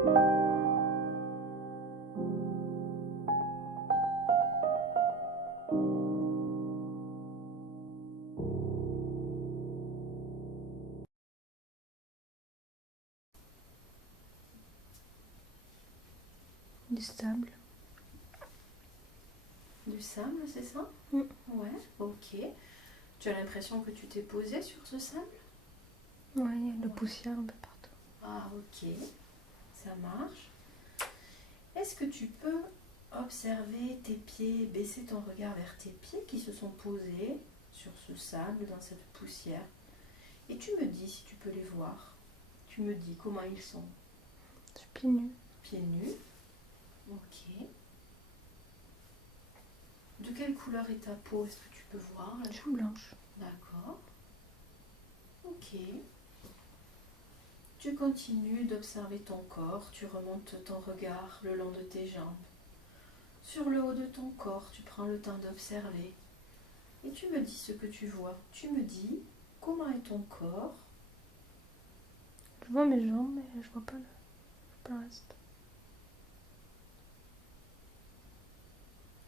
Du sable. Du sable, c'est ça? Mm. Ouais, ok. Tu as l'impression que tu t'es posé sur ce sable? Ouais, il y a de la poussière un peu partout. Ah, ok. Ça marche. Est-ce que tu peux observer tes pieds, baisser ton regard vers tes pieds qui se sont posés sur ce sable, dans cette poussière? Et tu me dis si tu peux les voir. Tu me dis comment ils sont. Je suis pieds nus. Pieds nus. Ok. De quelle couleur est ta peau? Est-ce que tu peux voir Je suis blanche. D'accord. Ok. Tu continues d'observer ton corps, tu remontes ton regard le long de tes jambes. Sur le haut de ton corps, tu prends le temps d'observer. Et tu me dis ce que tu vois. Tu me dis comment est ton corps. Je vois mes jambes, mais je vois pas le reste.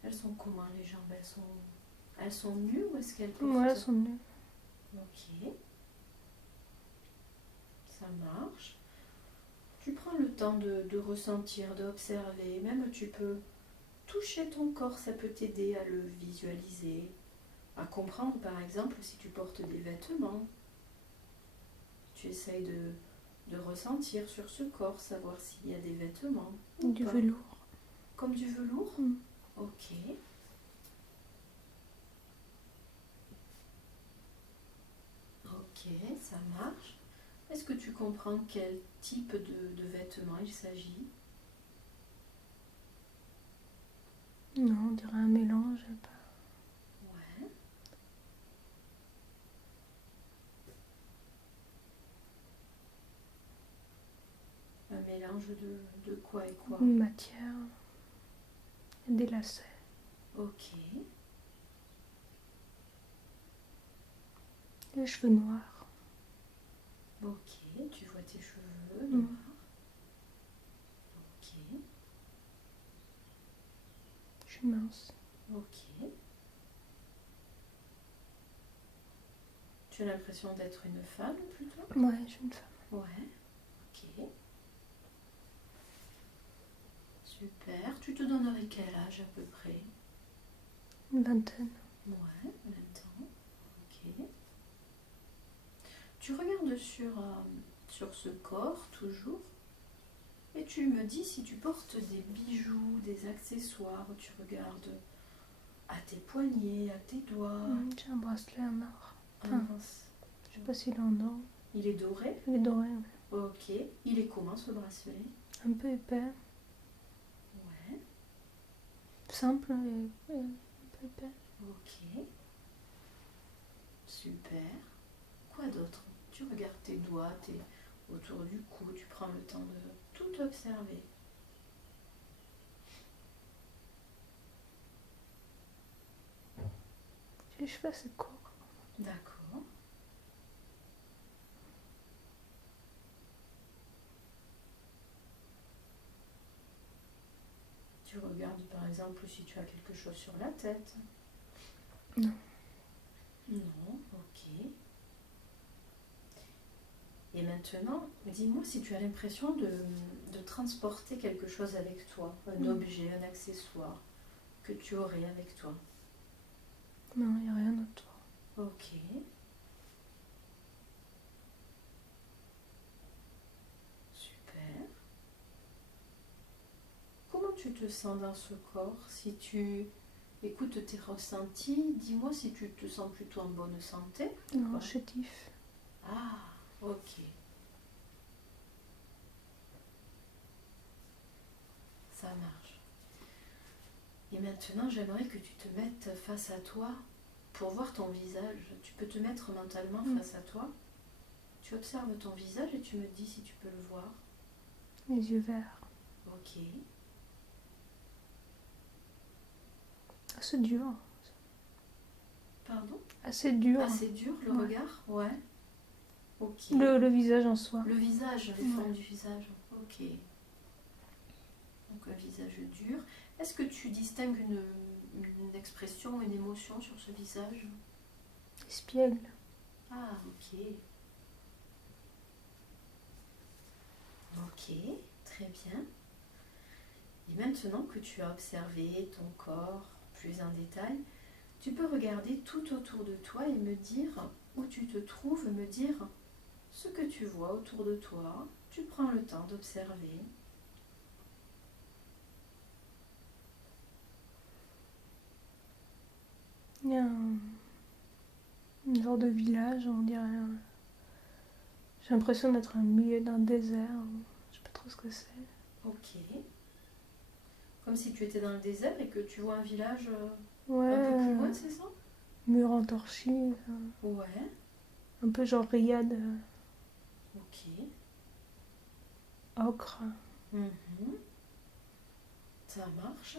Elles sont comment les jambes? Elles sont nues ou est-ce qu'elles portent? Ouais, elles sont nues. Ok. Ça marche. Tu prends le temps de ressentir, d'observer. Même tu peux toucher ton corps, ça peut t'aider à le visualiser, à comprendre par exemple si tu portes des vêtements. Tu essayes de ressentir sur ce corps, savoir s'il y a des vêtements. Du velours. Comme du velours? Mm. Ok. Ok, ça marche. Est-ce que tu comprends quel type de vêtements il s'agit? Non, on dirait un mélange. Ouais. Un mélange de quoi et quoi? Une matière. Il y a des lacets. Ok. Les cheveux noirs. Ok, tu vois tes cheveux Mm. noirs. Ok. Je suis mince. Ok. Tu as l'impression d'être une femme plutôt? Ouais, je suis une femme. Ouais. Ok. Super. Tu te donnerais quel âge à peu près? Une vingtaine. Ouais, 20 ans. Ok. Tu regardes sur ce corps toujours et tu me dis si tu portes des bijoux, des accessoires. Tu regardes à tes poignets, à tes doigts. J'ai un bracelet en or. Un Ah. Je sais pas s'il est en or. Il est doré? Il est doré. Ouais. Ok. Il est comment ce bracelet? Un peu épais. Ouais. Simple et un peu épais. Ok. Super. Quoi d'autre? Tu regardes tes doigts, autour du cou, tu prends le temps de tout observer. J'ai les cheveux assez courts. D'accord. Tu regardes par exemple si tu as quelque chose sur la tête. Non. Non, ok. Et maintenant, dis-moi si tu as l'impression de transporter quelque chose avec toi, un objet, un accessoire que tu aurais avec toi. Non, il n'y a rien autour. Ok. Super. Comment tu te sens dans ce corps? Si tu écoutes tes ressentis, dis-moi si tu te sens plutôt en bonne santé. Non, chétif. Ah, ok. Ça marche. Et maintenant, j'aimerais que tu te mettes face à toi pour voir ton visage. Tu peux te mettre mentalement face à toi. Tu observes ton visage et tu me dis si tu peux le voir. Les yeux verts. Ok. Assez dur. Pardon? Assez dur. Assez dur le regard? Ouais. Ok. Le visage en soi. Le visage, les formes du visage. Ok. Donc un visage dur. Est-ce que tu distingues une expression, une émotion sur ce visage? Espiègle. Ah, ok. Ok, très bien. Et maintenant que tu as observé ton corps plus en détail, tu peux regarder tout autour de toi et me dire où tu te trouves, me dire ce que tu vois autour de toi. Tu prends le temps d'observer. Il y a une genre de village, on dirait. J'ai l'impression d'être au milieu d'un désert. Je sais pas trop ce que c'est. Ok. Comme si tu étais dans le désert et que tu vois un village un peu plus Ouais, loin, c'est ça? mur entorchis. Ouais. Un peu genre Riyad, Ok. ocre. Mhm. Ça marche.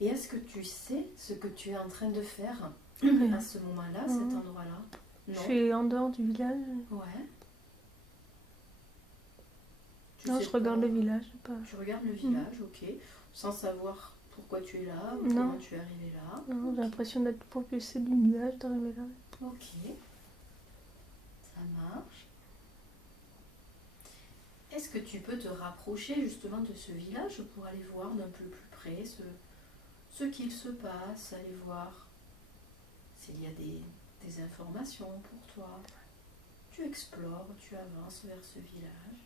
Et est-ce que tu sais ce que tu es en train de faire à ce moment-là, cet Mhm. endroit-là? Je Non. suis en dehors du village. Ouais. Tu Non, sais je regarde pas. le village. Pas... Tu regardes le village, ok. Sans savoir pourquoi tu es là ou Non. comment tu es arrivé là. Non, j'ai Ok. l'impression d'être propulsée du nuage, d'arriver là. Ok. Ça marche. Est-ce que tu peux te rapprocher justement de ce village pour aller voir d'un peu plus près ce qu'il se passe, aller voir s'il y a des informations pour toi? Tu explores, tu avances vers ce village.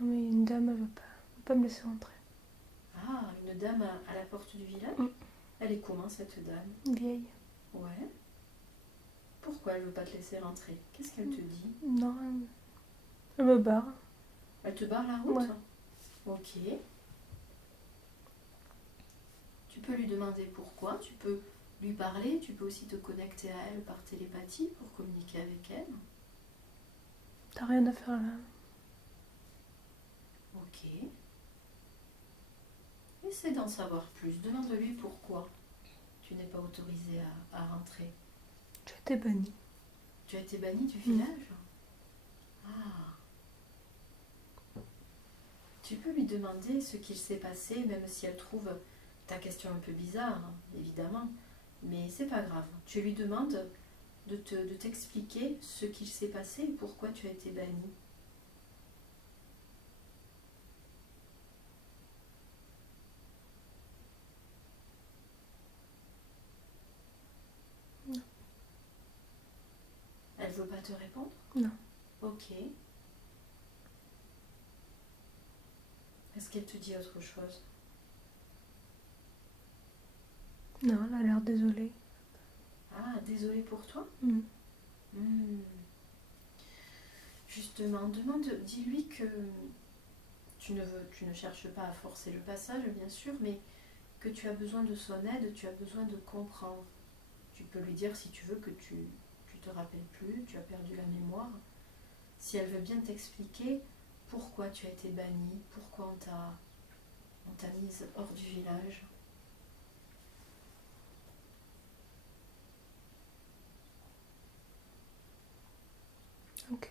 Non, mais une dame, elle veut pas me laisser rentrer. Ah, une dame à la porte du village? Mm. Elle est comment cette dame? Une vieille. Ouais. Pourquoi elle veut pas te laisser rentrer? Qu'est-ce qu'elle te dit? Non, elle me barre. Elle te barre la route? Ouais. Ok. Tu peux lui demander pourquoi, tu peux lui parler, tu peux aussi te connecter à elle par télépathie pour communiquer avec elle. T'as rien à faire là. Ok. Essaie d'en savoir plus. Demande-lui pourquoi tu n'es pas autorisé à rentrer. Tu as été bannie. Tu as été banni du village? Ah. Tu peux lui demander ce qu'il s'est passé, même si elle trouve ta question un peu bizarre, hein, évidemment. Mais c'est pas grave. Tu lui demandes de t'expliquer ce qu'il s'est passé et pourquoi tu as été banni. Non. Elle veut pas te répondre? Non. Ok. Est-ce qu'elle te dit autre chose? Non, elle a l'air désolée. Ah, désolée pour toi? Mm. Hmm. Justement, dis-lui que tu ne cherches pas à forcer le passage, bien sûr, mais que tu as besoin de son aide, tu as besoin de comprendre. Tu peux lui dire si tu veux que tu te rappelles plus, tu as perdu la mémoire. Si elle veut bien t'expliquer pourquoi tu as été bannie, pourquoi on t'a mise hors du village. Ok.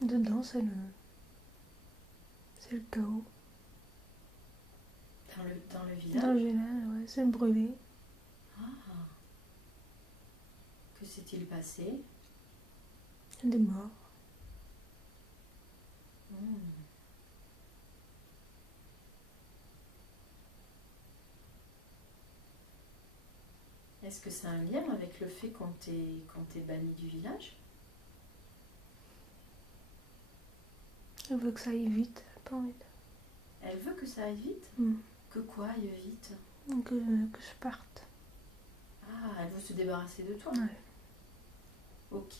Dedans, c'est le chaos. Dans le village? Dans le village, ouais, c'est le brûlé. Ah. Que s'est-il passé? Il y a des morts. Hmm. Est-ce que ça a un lien avec le fait qu'on t'ait banni du village? Elle veut que ça aille vite. Elle a pas envie de... Elle veut que ça aille vite? Mm. Que quoi aille vite? Que je parte. Ah, elle veut se débarrasser de toi? Ouais. Ok,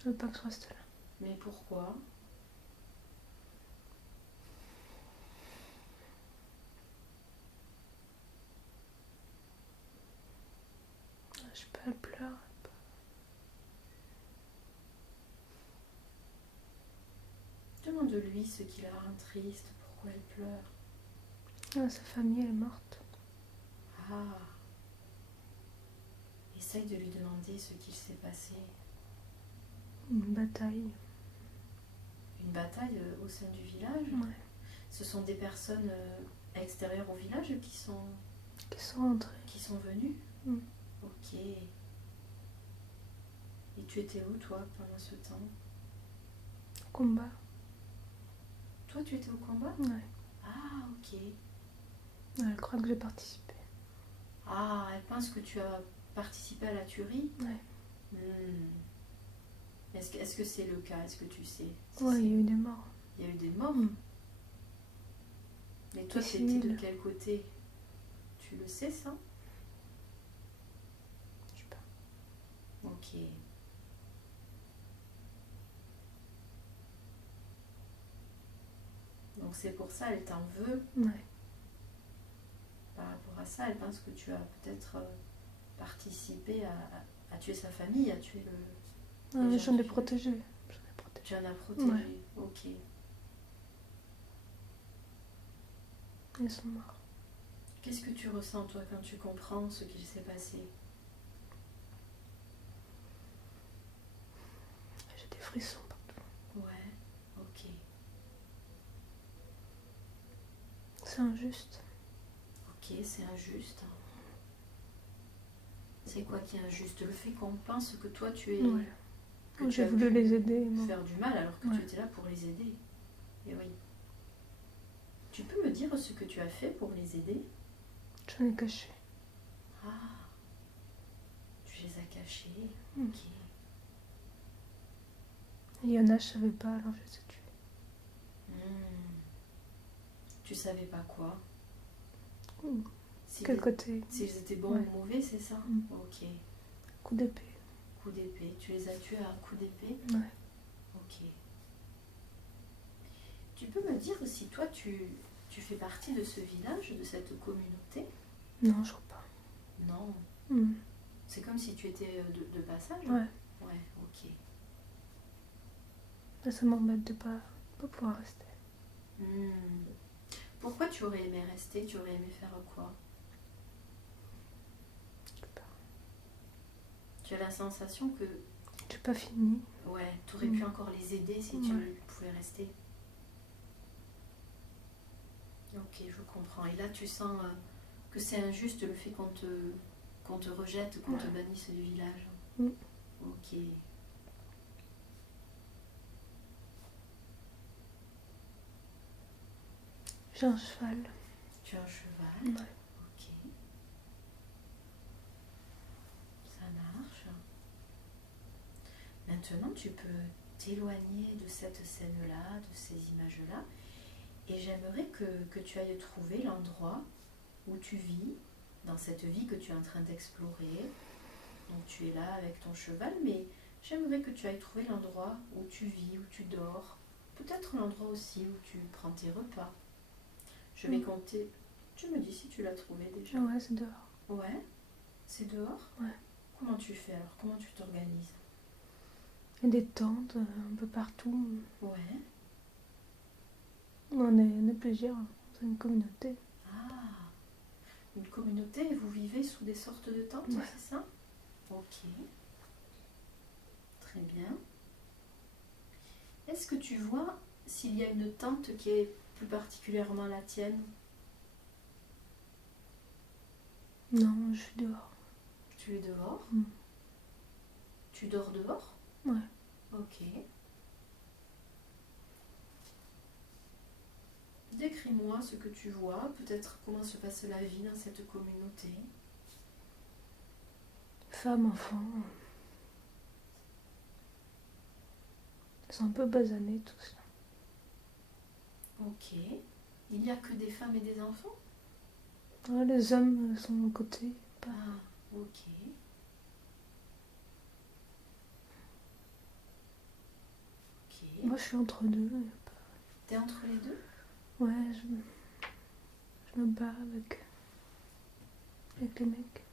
Je veux pas que je reste là. mais pourquoi? Je sais pas, elle pleure. lui ce qui la rend triste, pourquoi elle pleure. Ah, sa famille, elle est morte. Ah. Essaye de lui demander ce qu'il s'est passé. Une bataille. Une bataille au sein du village. Ouais. Ce sont des personnes extérieures au village Qui sont rentrés. qui sont venues. Mm. Ok. Et tu étais où, toi, pendant ce temps? Combat. Toi, tu étais au combat? Ouais. Ah, ok. Elle croit que j'ai participé. Ah, elle pense que tu as participé à la tuerie? Ouais. Est-ce que c'est le cas? Est-ce que tu sais si Ouais, il y a eu des morts. Il y a eu des morts? Mm. Mais toi, Des tu étais de civils. quel côté? Tu le sais, ça? Je sais pas. Ok. Donc c'est pour ça, elle t'en veut. Ouais. Par rapport à ça, elle pense que tu as peut-être participé à tuer sa famille, à tuer le... Ah, les j'en gens ai du- protégé. Tu en as protégé. Ouais. Ok. Ils sont morts. Qu'est-ce que tu ressens, toi, quand tu comprends ce qu'il s'est passé? J'ai des frissons partout. Ouais. Ok. C'est injuste. Ok, c'est injuste. C'est quoi qui est injuste? Le fait qu'on pense que toi, tu es... Ouais. que tu J'ai as voulu pu les aider. Non. faire du mal alors que Ouais. tu étais là pour les aider. Et oui. Tu peux me dire ce que tu as fait pour les aider? J'en ai caché. Ah, tu les as cachés. Mm. Ok. Il y en a, je savais pas, alors je les ai tués. Hmm. Tu savais pas quoi? Mm. S'ils Quel côté? s'ils étaient bons Ouais. ou mauvais, c'est ça? Mm. Ok. Coup d'épée. Coup d'épée. Tu les as tués à un coup d'épée? Ouais. Ok. Tu peux me dire si toi tu fais partie de ce village, de cette communauté? Non, je crois pas. Non. Mm. C'est comme si tu étais de passage? Ouais. Ouais, ok. Là, ça m'embête de pas pouvoir rester. Hmm. Pourquoi tu aurais aimé rester? Tu aurais aimé faire quoi? Je sais pas. Tu as la sensation que, J'ai pas fini. ouais, tu aurais pu Mm. encore les aider si tu Ouais. pouvais rester. Ok, je comprends. Et là, tu sens que c'est injuste le fait qu'on te rejette, qu'on te Ouais. bannisse du village. Mm. Ok. J'ai un cheval. Tu as un cheval? Ouais. Ok. Ça marche. Maintenant, tu peux t'éloigner de cette scène-là, de ces images-là, et j'aimerais que tu ailles trouver l'endroit où tu vis, dans cette vie que tu es en train d'explorer. Donc tu es là avec ton cheval, mais j'aimerais que tu ailles trouver l'endroit où tu vis, où tu dors. Peut-être l'endroit aussi où tu prends tes repas. Je vais compter. Tu me dis si tu l'as trouvé déjà. Ah ouais, c'est dehors. Ouais. C'est dehors? Ouais. Comment tu fais alors? Comment tu t'organises? Il y a des tentes un peu partout. Ouais. On est plusieurs. C'est une communauté. Ah. Une communauté et vous vivez sous des sortes de tentes, Ouais. c'est ça? Ok. Très bien. Est-ce que tu vois s'il y a une tente qui est plus particulièrement la tienne? Non, je suis dehors. Tu es dehors? Mm. Tu dors dehors? Ouais. Ok. Décris-moi ce que tu vois, peut-être comment se passe la vie dans cette communauté. Femmes, enfants. Ils sont un peu basanés tous. Ok. Il n'y a que des femmes et des enfants? Ouais, les hommes sont à côté. Pas... Ah, ok. Ok. Moi, je suis entre deux. T'es entre les deux? Ouais, je me bats avec les mecs.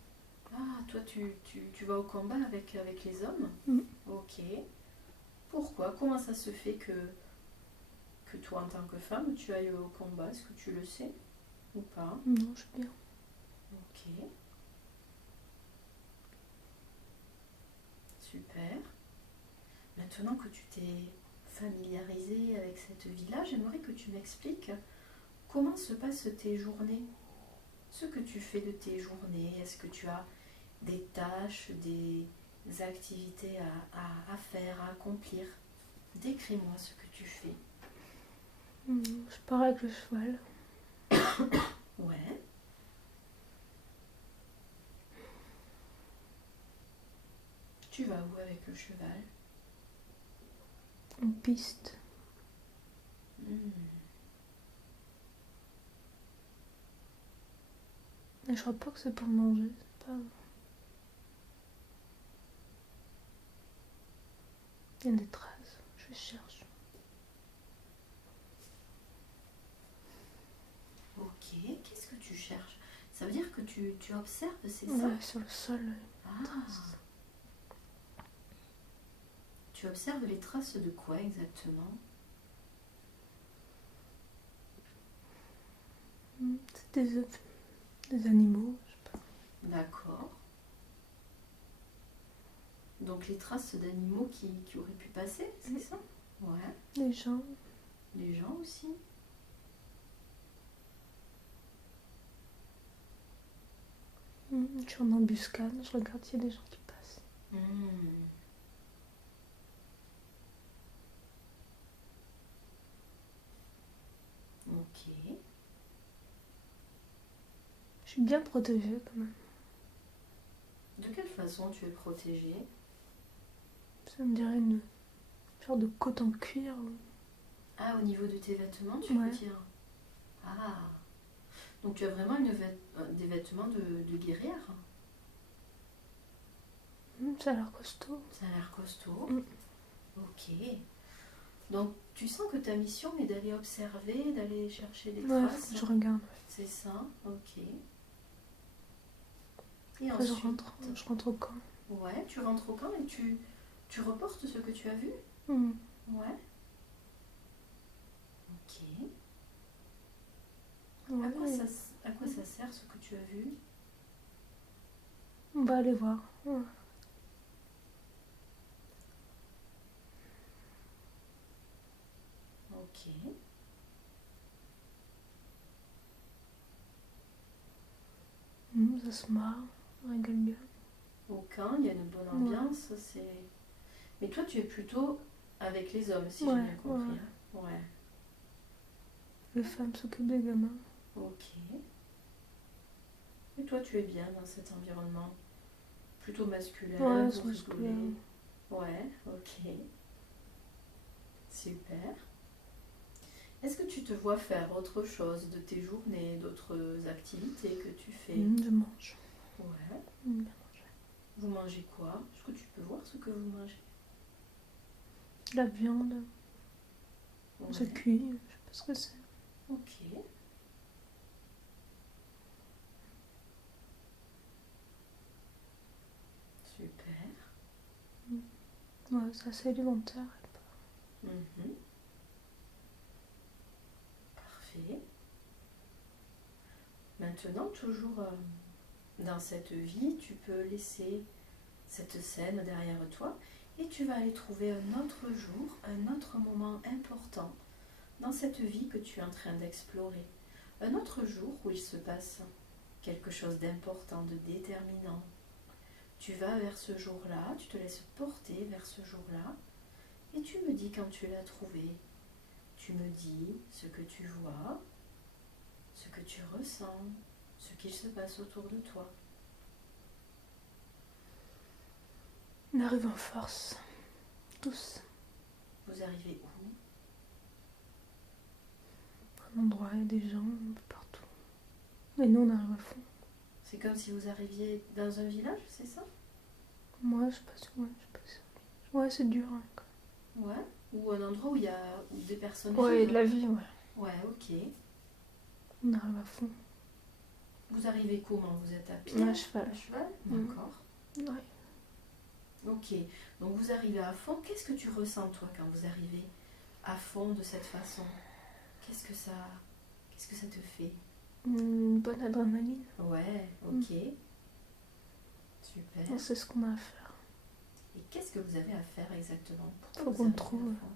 Ah, toi, tu vas au combat avec les hommes? Mm. Ok. Pourquoi? Comment ça se fait que que toi, en tant que femme, tu ailles au combat? Est-ce que tu le sais ou pas? Non, je suis bien. Ok, super. Maintenant que tu t'es familiarisée avec cette vie-là, j'aimerais que tu m'expliques comment se passent tes journées, ce que tu fais de tes journées. Est-ce que tu as des tâches, des activités à faire, à accomplir? Décris-moi ce que tu fais. Je pars avec le cheval. Ouais, tu vas où avec le cheval? En piste. Hmm, Et je crois pas que c'est pour manger. C'est pas... Il y a des traces. Je cherche. ok, qu'est-ce que tu cherches? Ça veut dire que tu observes, c'est ça? Ouais, sur le sol. Ah, tu observes les traces de quoi exactement? C'est des animaux. Je sais pas. D'accord. Donc les traces d'animaux qui auraient pu passer, c'est ça? Ouais. Des gens. Les gens aussi. Je suis en embuscade. Je regarde s'il y a des gens qui passent. Hmm. Ok. Je suis bien protégée quand même. De quelle façon tu es protégée? Ça me dirait une sorte de côte en cuir. Ah, au niveau de tes vêtements, tu Ouais. veux dire? Ah. Donc tu as vraiment des vêtements de guerrière? Ça a l'air costaud. Ça a l'air costaud. Mm. Ok. Donc tu sens que ta mission est d'aller observer, d'aller chercher des Ouais, traces? je regarde. C'est ça, ok. Et Après, ensuite, je rentre au camp. ouais, tu rentres au camp et tu reportes ce que tu as vu? Mm. Ouais. Ok. Ouais, À quoi ça sert ce que tu as vu? on va aller voir. Ouais. Ok. Ça se marre. On rigole bien. Au camp, il y a une bonne ambiance. C'est... Mais toi, tu es plutôt avec les hommes, si j'ai bien compris. Ouais. Les femmes s'occupent des gamins. Ok. Et toi, tu es bien dans cet environnement plutôt masculin, Ouais, vous c'est rigolez. masculin. Ouais, ok. Super. Est-ce que tu te vois faire autre chose de tes journées, d'autres activités que tu fais? Je mange. Ouais. J'aime bien manger. Vous mangez quoi? Est-ce que tu peux voir ce que vous mangez? La viande, Ouais. c'est cuit. Je sais pas ce que c'est. Ok. Super. Ouais, c'est assez alimentaire. Mhm. Parfait. Maintenant, toujours dans cette vie, tu peux laisser cette scène derrière toi et tu vas aller trouver un autre jour, un autre moment important dans cette vie que tu es en train d'explorer. Un autre jour où il se passe quelque chose d'important, de déterminant. Tu vas vers ce jour-là, tu te laisses porter vers ce jour-là et tu me dis quand tu l'as trouvé. Tu me dis ce que tu vois, ce que tu ressens, ce qu'il se passe autour de toi. On arrive en force. Tous. Vous arrivez où? Un endroit, il y a des gens un peu partout. Et nous, on arrive à fond. C'est comme si vous arriviez dans un village, c'est ça? Moi, je sais pas si... Ouais, je sais pas si... Ouais, c'est dur. Hein. Ouais. Ou un endroit où des personnes Ouais, vivent. de la vie, ouais. Ouais, ok. On arrive à fond. Vous arrivez comment? Vous êtes à pied? À cheval. À cheval? Mm. D'accord. Ouais. Ok. Donc vous arrivez à fond. Qu'est-ce que tu ressens toi quand vous arrivez à fond de cette façon, qu'est-ce que ça, qu'est-ce que ça te fait? Une bonne adrénaline. Ouais, ok, super. C'est ce qu'on a à faire. Et qu'est-ce que vous avez à faire exactement? Pourquoi Faut vous qu'on le arrivez trouve. à fond?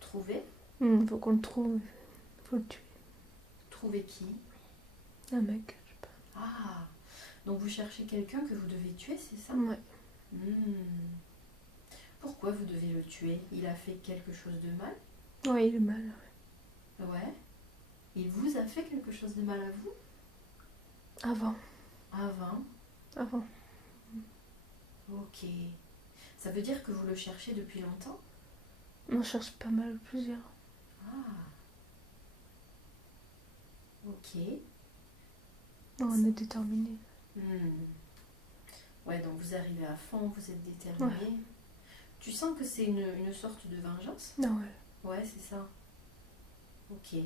Trouver? Faut qu'on le trouve. Faut le tuer. Trouver qui? Un mec, je sais pas. Ah, donc vous cherchez quelqu'un que vous devez tuer, c'est ça? Ouais. Hmm. Pourquoi vous devez le tuer? Il a fait quelque chose de mal? Ouais, il est mal. Ouais. Il vous a fait quelque chose de mal à vous? Avant. Avant? Ok. Ça veut dire que vous le cherchez depuis longtemps? On cherche pas mal, plusieurs. Ah. Ok. On est déterminés. Hmm. Ouais, donc vous arrivez à fond, vous êtes déterminé. Tu sens que c'est une sorte de vengeance? Ah ouais. Ouais, c'est ça. Ok.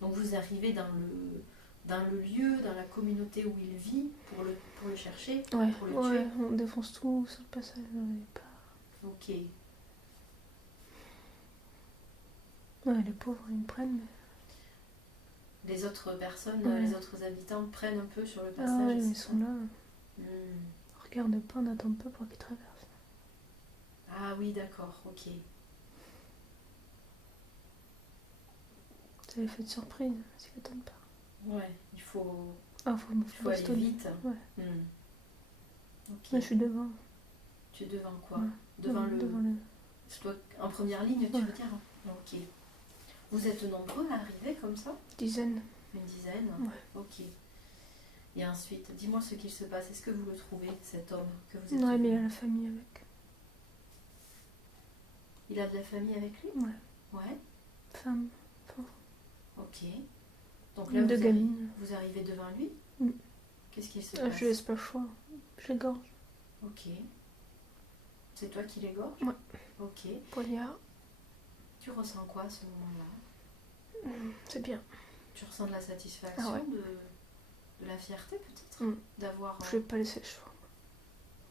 Donc vous arrivez dans le lieu, dans la communauté où il vit pour le chercher, Ouais, pour le ouais, tuer. on défonce tout sur le passage. On est pas... Ok. Ouais, les pauvres, ils me prennent. Mais... Les autres personnes, Ouais. les autres habitants prennent un peu sur le Ah passage. ouais, c'est ils ça? sont là. Hmm. On regarde pas, on attend pas pour qu'ils traversent. Ah oui, d'accord, ok. C'est l'effet de surprise, s'ils attendent pas. Ouais, il faut Ah, faut aller bastonner. vite. Ouais. Hmm. Ok. Moi, je suis devant. Tu es devant quoi? Ouais. Devant le... Devant le... C'est toi en première ligne, tu Ouais. veux dire? Ok. Vous êtes nombreux à arriver comme ça? Dizaine. Une dizaine? Ouais. Ok. Et ensuite, dis-moi ce qu'il se passe. Est-ce que vous le trouvez, cet homme que vous êtes Non, mais venu? il a la famille avec. Il a de la famille avec lui? Ouais. Ouais. Femme. Ok. Donc là, Deux gamines. vous arrivez devant lui? Mm. Qu'est-ce qu'il se Ah, passe? je laisse pas le choix. Je l'égorge. Ok. C'est toi qui l'égorge? Ouais. Ok. Poignard. Tu ressens quoi à ce moment-là? C'est bien. Tu ressens de la satisfaction, Ah ouais. de la fierté peut-être? Mm. D'avoir... Je vais pas laisser le choix.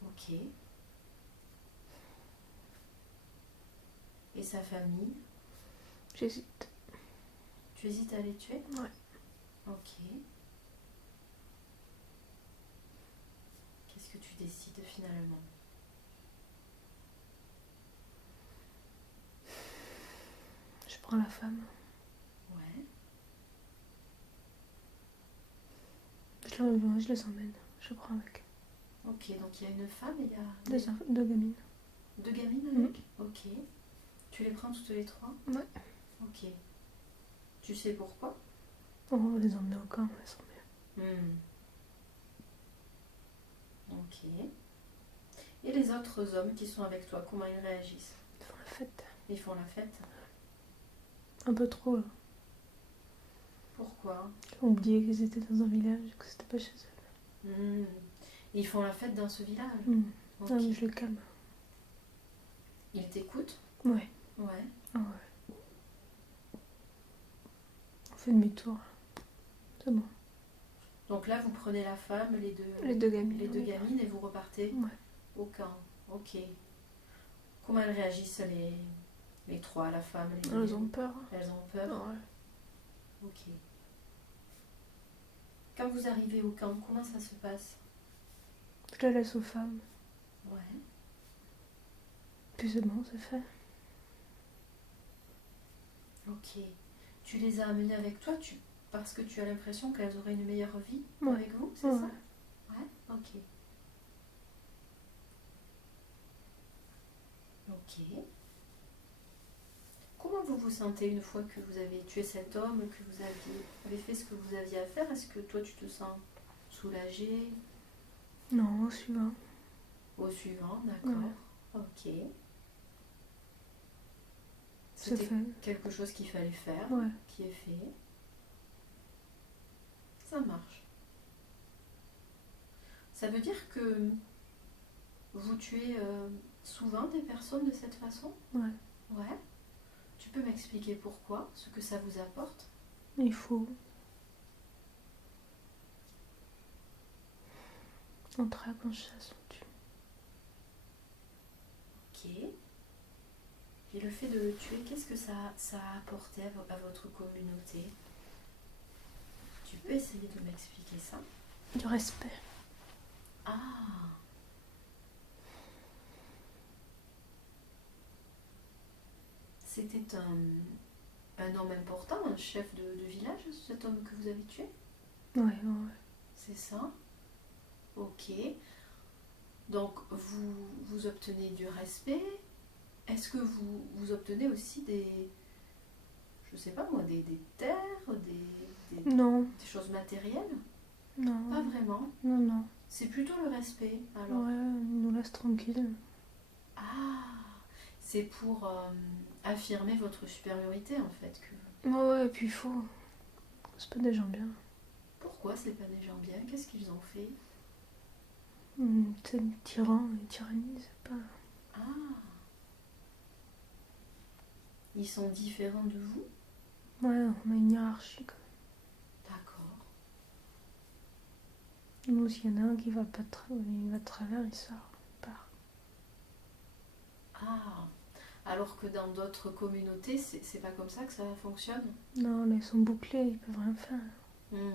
Ok. Et sa famille? J'hésite. Tu hésites à les tuer? Ouais. Ok. Qu'est-ce que tu décides finalement? Je prends la femme. Ouais. Je les emmène. Je prends avec. Ok, donc il y a une femme et il y a Deux gamines. deux gamines avec? Ok. Tu les prends toutes les trois? Ouais. Ok. Tu sais pourquoi? On va les emmener au camp, elles sont bien. Ok. Et les autres hommes qui sont avec toi, comment ils réagissent? Ils font la fête. Ils font la fête? Un peu trop, là. Pourquoi? Ils ont oublié qu'ils étaient dans un village et que c'était pas chez eux. Ils font la fête dans ce village? Ok. Ah, mais je les calme. Ils t'écoutent? Ouais. Ouais. Ah ouais. On fait demi-tour. C'est bon. Donc là, vous prenez la femme, les deux gamines. les deux gamines et vous repartez Ouais. au camp. Ok. Comment elles réagissent les trois, la femme, les deux? Elles ont peur. Elles ont peur? Ouais. Ok. Quand vous arrivez au camp, comment ça se passe? Je la laisse aux femmes. Ouais. Puis c'est bon, c'est fait. Ok. Tu les as amenées avec toi parce que tu as l'impression qu'elles auraient une meilleure vie Ouais. avec vous, c'est Ouais. ça? Ouais. Ok. Ok. Comment vous vous sentez une fois que vous avez tué cet homme, que vous avez fait ce que vous aviez à faire? Est-ce que toi tu te sens soulagé? Non, au suivant. Au suivant, d'accord. Ouais. Ok. C'est C'était fait. quelque chose qu'il fallait faire, Ouais. qui est fait. Ça marche. Ça veut dire que vous tuez souvent des personnes de cette façon? Ouais. Ouais. Tu peux m'expliquer pourquoi, ce que ça vous apporte? Il faut. On traque, on chasse, on tue. Ok. Et le fait de le tuer, qu'est-ce que ça a apporté à votre communauté? Tu peux essayer de m'expliquer ça? Du respect. Ah, c'était un homme important, un chef de village, cet homme que vous avez tué? Ouais. C'est ça? Ok. Donc, vous obtenez du respect. Est-ce que vous obtenez aussi je sais pas moi, des terres, Non, des choses matérielles? non, Pas vraiment. non. C'est plutôt le respect, alors. Ouais, il nous laisse tranquille. Ah, c'est pour affirmer votre supériorité en fait. Ouais, et puis il faut. C'est pas des gens bien. Pourquoi c'est pas des gens bien? Qu'est-ce qu'ils ont fait? C'est des tyrans et tyrannie, c'est pas. Ah, ils sont différents de vous? Ouais, on a une hiérarchie quand D'accord. même. Nous, s'il y en a un qui va pas il va de travers, il sort. Il part. Ah, alors que dans d'autres communautés, c'est pas comme ça que ça fonctionne? Non, là, ils sont bouclés, ils peuvent rien faire. Hmm.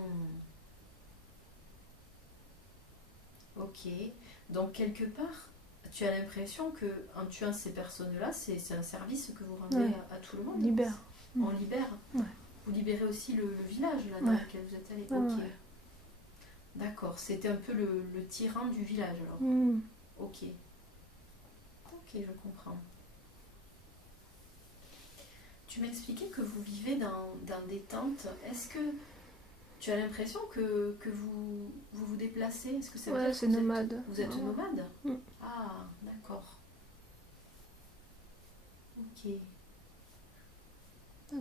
Ok. Donc quelque part, tu as l'impression que en tuant ces personnes-là, c'est un service que vous rendez Ouais. à tout le monde. On libère. On libère. Ouais. Vous libérez aussi le village là dans Ouais. lequel vous êtes allé. Ouais, Ok. ouais. D'accord. C'était un peu le tyran du village alors. Ok. Ok, je comprends. Tu m'expliquais que vous vivez dans des tentes. Est-ce que tu as l'impression que vous déplacez? Est-ce que ça veut Ouais, dire c'est que nomade. vous êtes Ouais. nomade? Mm. Ah, d'accord. Ok,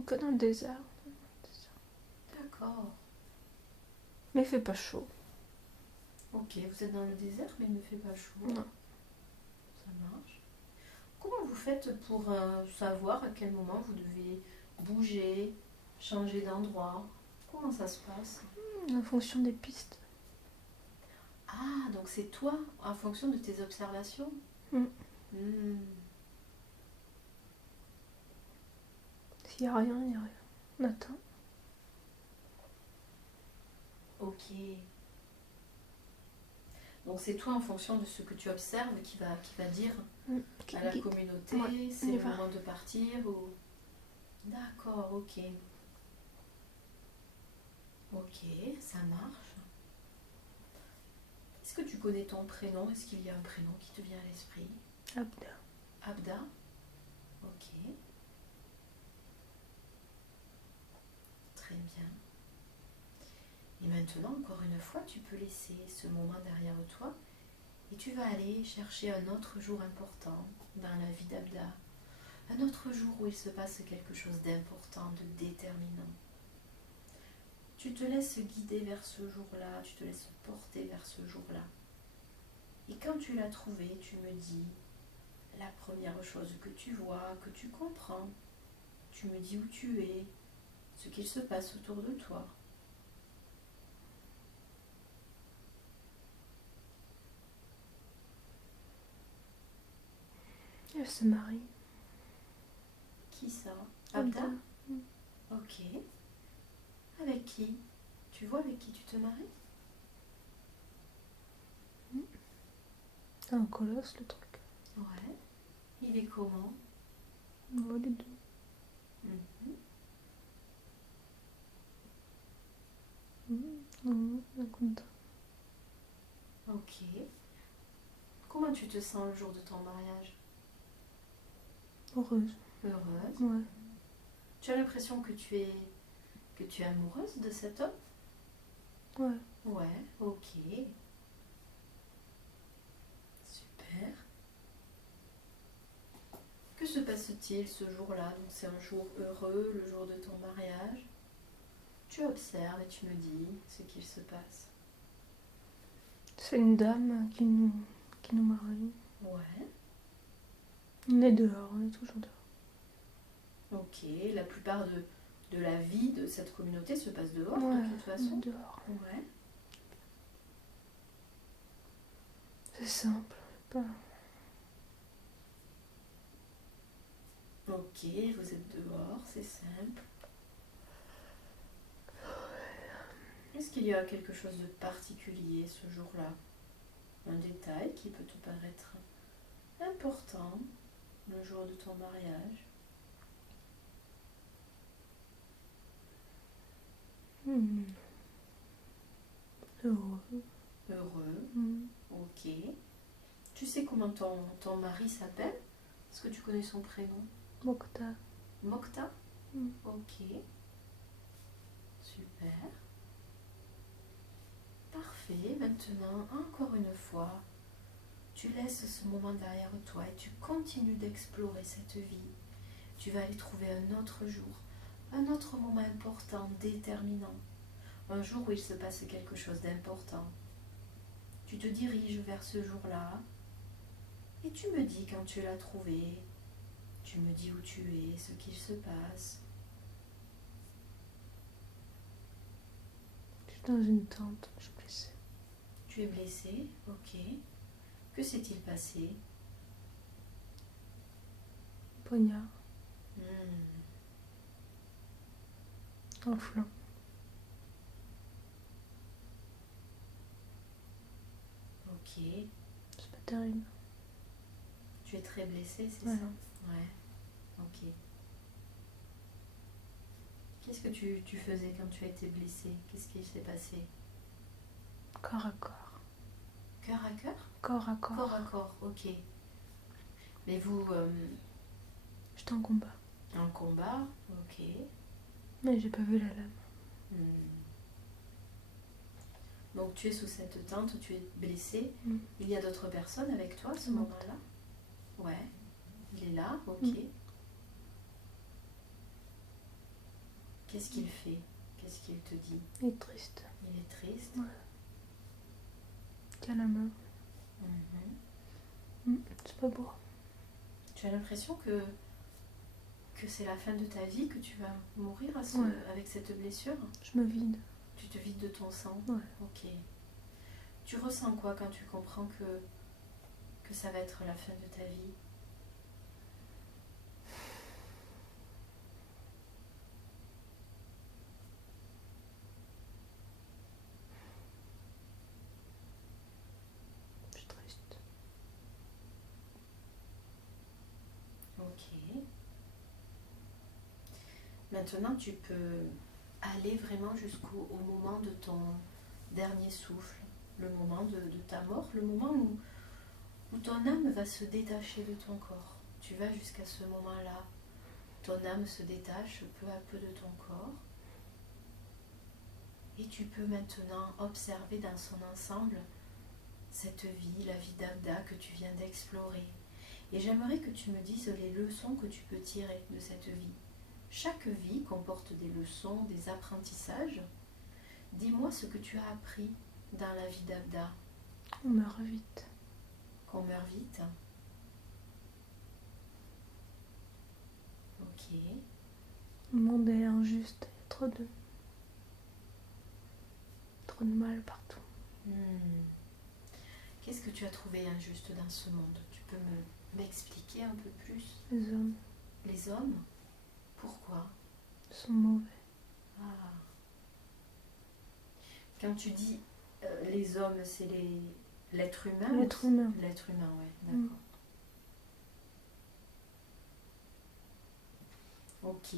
Que dans le désert. d'accord. Mais il fait pas chaud. Ok, vous êtes dans le désert, mais il ne fait pas chaud. Non. Ça marche. Comment vous faites pour savoir à quel moment vous devez bouger, changer d'endroit? Comment ça se passe? En fonction des pistes. Ah, donc c'est toi, en fonction de tes observations? Mm. Hmm, S'il y a rien, il y a rien. On attend. ok. Donc c'est toi, en fonction de ce que tu observes, qui va dire à la Guide. communauté, Ouais, c'est on y le va. moment de partir ou... D'accord, ok. Ok, ça marche. Est-ce que tu connais ton prénom? Est-ce qu'il y a un prénom qui te vient à l'esprit? Abda. Abda? Ok, très bien. Et maintenant, encore une fois, tu peux laisser ce moment derrière toi et tu vas aller chercher un autre jour important dans la vie d'Abda. Un autre jour où il se passe quelque chose d'important, de déterminant. Tu te laisses guider vers ce jour-là, tu te laisses porter vers ce jour-là. Et quand tu l'as trouvé, tu me dis la première chose que tu vois, que tu comprends. Tu me dis où tu es, ce qu'il se passe autour de toi. Elle se marie. Qui ça? Abda? Abda. Ok. Avec qui? Tu vois avec qui tu te maries? C'est un colosse, le truc. Ouais. Il est comment? On voit les deux. Mhm. On est content. Ok. Comment tu te sens le jour de ton mariage? Heureuse. Heureuse. Ouais. Tu as l'impression que tu es amoureuse de cet homme? Ouais. Ouais, ok. Super. Que se passe-t-il ce jour-là? Donc c'est un jour heureux, le jour de ton mariage. Tu observes et tu me dis ce qu'il se passe. C'est une dame qui nous marie. Ouais, On est dehors, on est toujours dehors. ok. La plupart de la vie de cette communauté se passe dehors Ouais, de toute on façon. est dehors. Ouais. C'est simple. Pas... Ok, vous êtes dehors, c'est simple. Est-ce qu'il y a quelque chose de particulier ce jour-là? Un détail qui peut te paraître important le jour de ton mariage? Heureux. Heureux, ok. Tu sais comment ton mari s'appelle? Est-ce que tu connais son prénom? Mokhtar. Mokhtar? Ok. Super. Parfait. Maintenant, encore une fois, tu laisses ce moment derrière toi et tu continues d'explorer cette vie. Tu vas aller trouver un autre jour, un autre moment important, déterminant. Un jour où il se passe quelque chose d'important. Tu te diriges vers ce jour-là et tu me dis quand tu l'as trouvé. Tu me dis où tu es, ce qu'il se passe. Je suis dans une tente, je suis blessée. Tu es blessé, ok. Que s'est-il passé? Poignard, Hmm, un flanc. ok. C'est pas terrible. Tu es très blessé, c'est Ouais. ça? Ouais, ok. Qu'est-ce que tu faisais quand tu as été blessé? Qu'est-ce qui s'est passé? Corps à corps. Cœur à cœur? Corps à corps. Corps à corps, ok. Mais vous, J'étais en combat. en combat, ok. Mais j'ai pas vu la lame. Hmm. Donc tu es sous cette tente, tu es blessé. Mm. Il y a d'autres personnes avec toi à ce Non. moment-là? Ouais. Il est là, ok. Mm. Qu'est-ce qu'il fait? Qu'est-ce qu'il te dit? Il est triste. Il est triste. Ouais. Tiens la main. C'est pas beau. Tu as l'impression que c'est la fin de ta vie, que tu vas mourir Ouais. avec cette blessure? Je me vide. Tu te vides de ton sang? Ouais. Ok. Tu ressens quoi quand tu comprends que ça va être la fin de ta vie? Je suis triste. Ok. Maintenant, tu peux aller vraiment jusqu'au moment de ton dernier souffle, le moment de ta mort, le moment où ton âme va se détacher de ton corps. Tu vas jusqu'à ce moment-là. Ton âme se détache peu à peu de ton corps. Et tu peux maintenant observer dans son ensemble cette vie, la vie d'Abda que tu viens d'explorer. Et j'aimerais que tu me dises les leçons que tu peux tirer de cette vie. Chaque vie comporte des leçons, des apprentissages. Dis-moi ce que tu as appris dans la vie d'Abda. On meurt vite. Qu'on meurt vite. Ok. Le monde est injuste. Il y a trop de mal partout. Qu'est-ce que tu as trouvé injuste dans ce monde? Tu peux m'expliquer un peu plus? Les hommes Les hommes? Pourquoi? sont mauvais. Ah. Quand tu dis les hommes, c'est l'être humain? L'être humain. L'être humain, ouais, d'accord. Ok.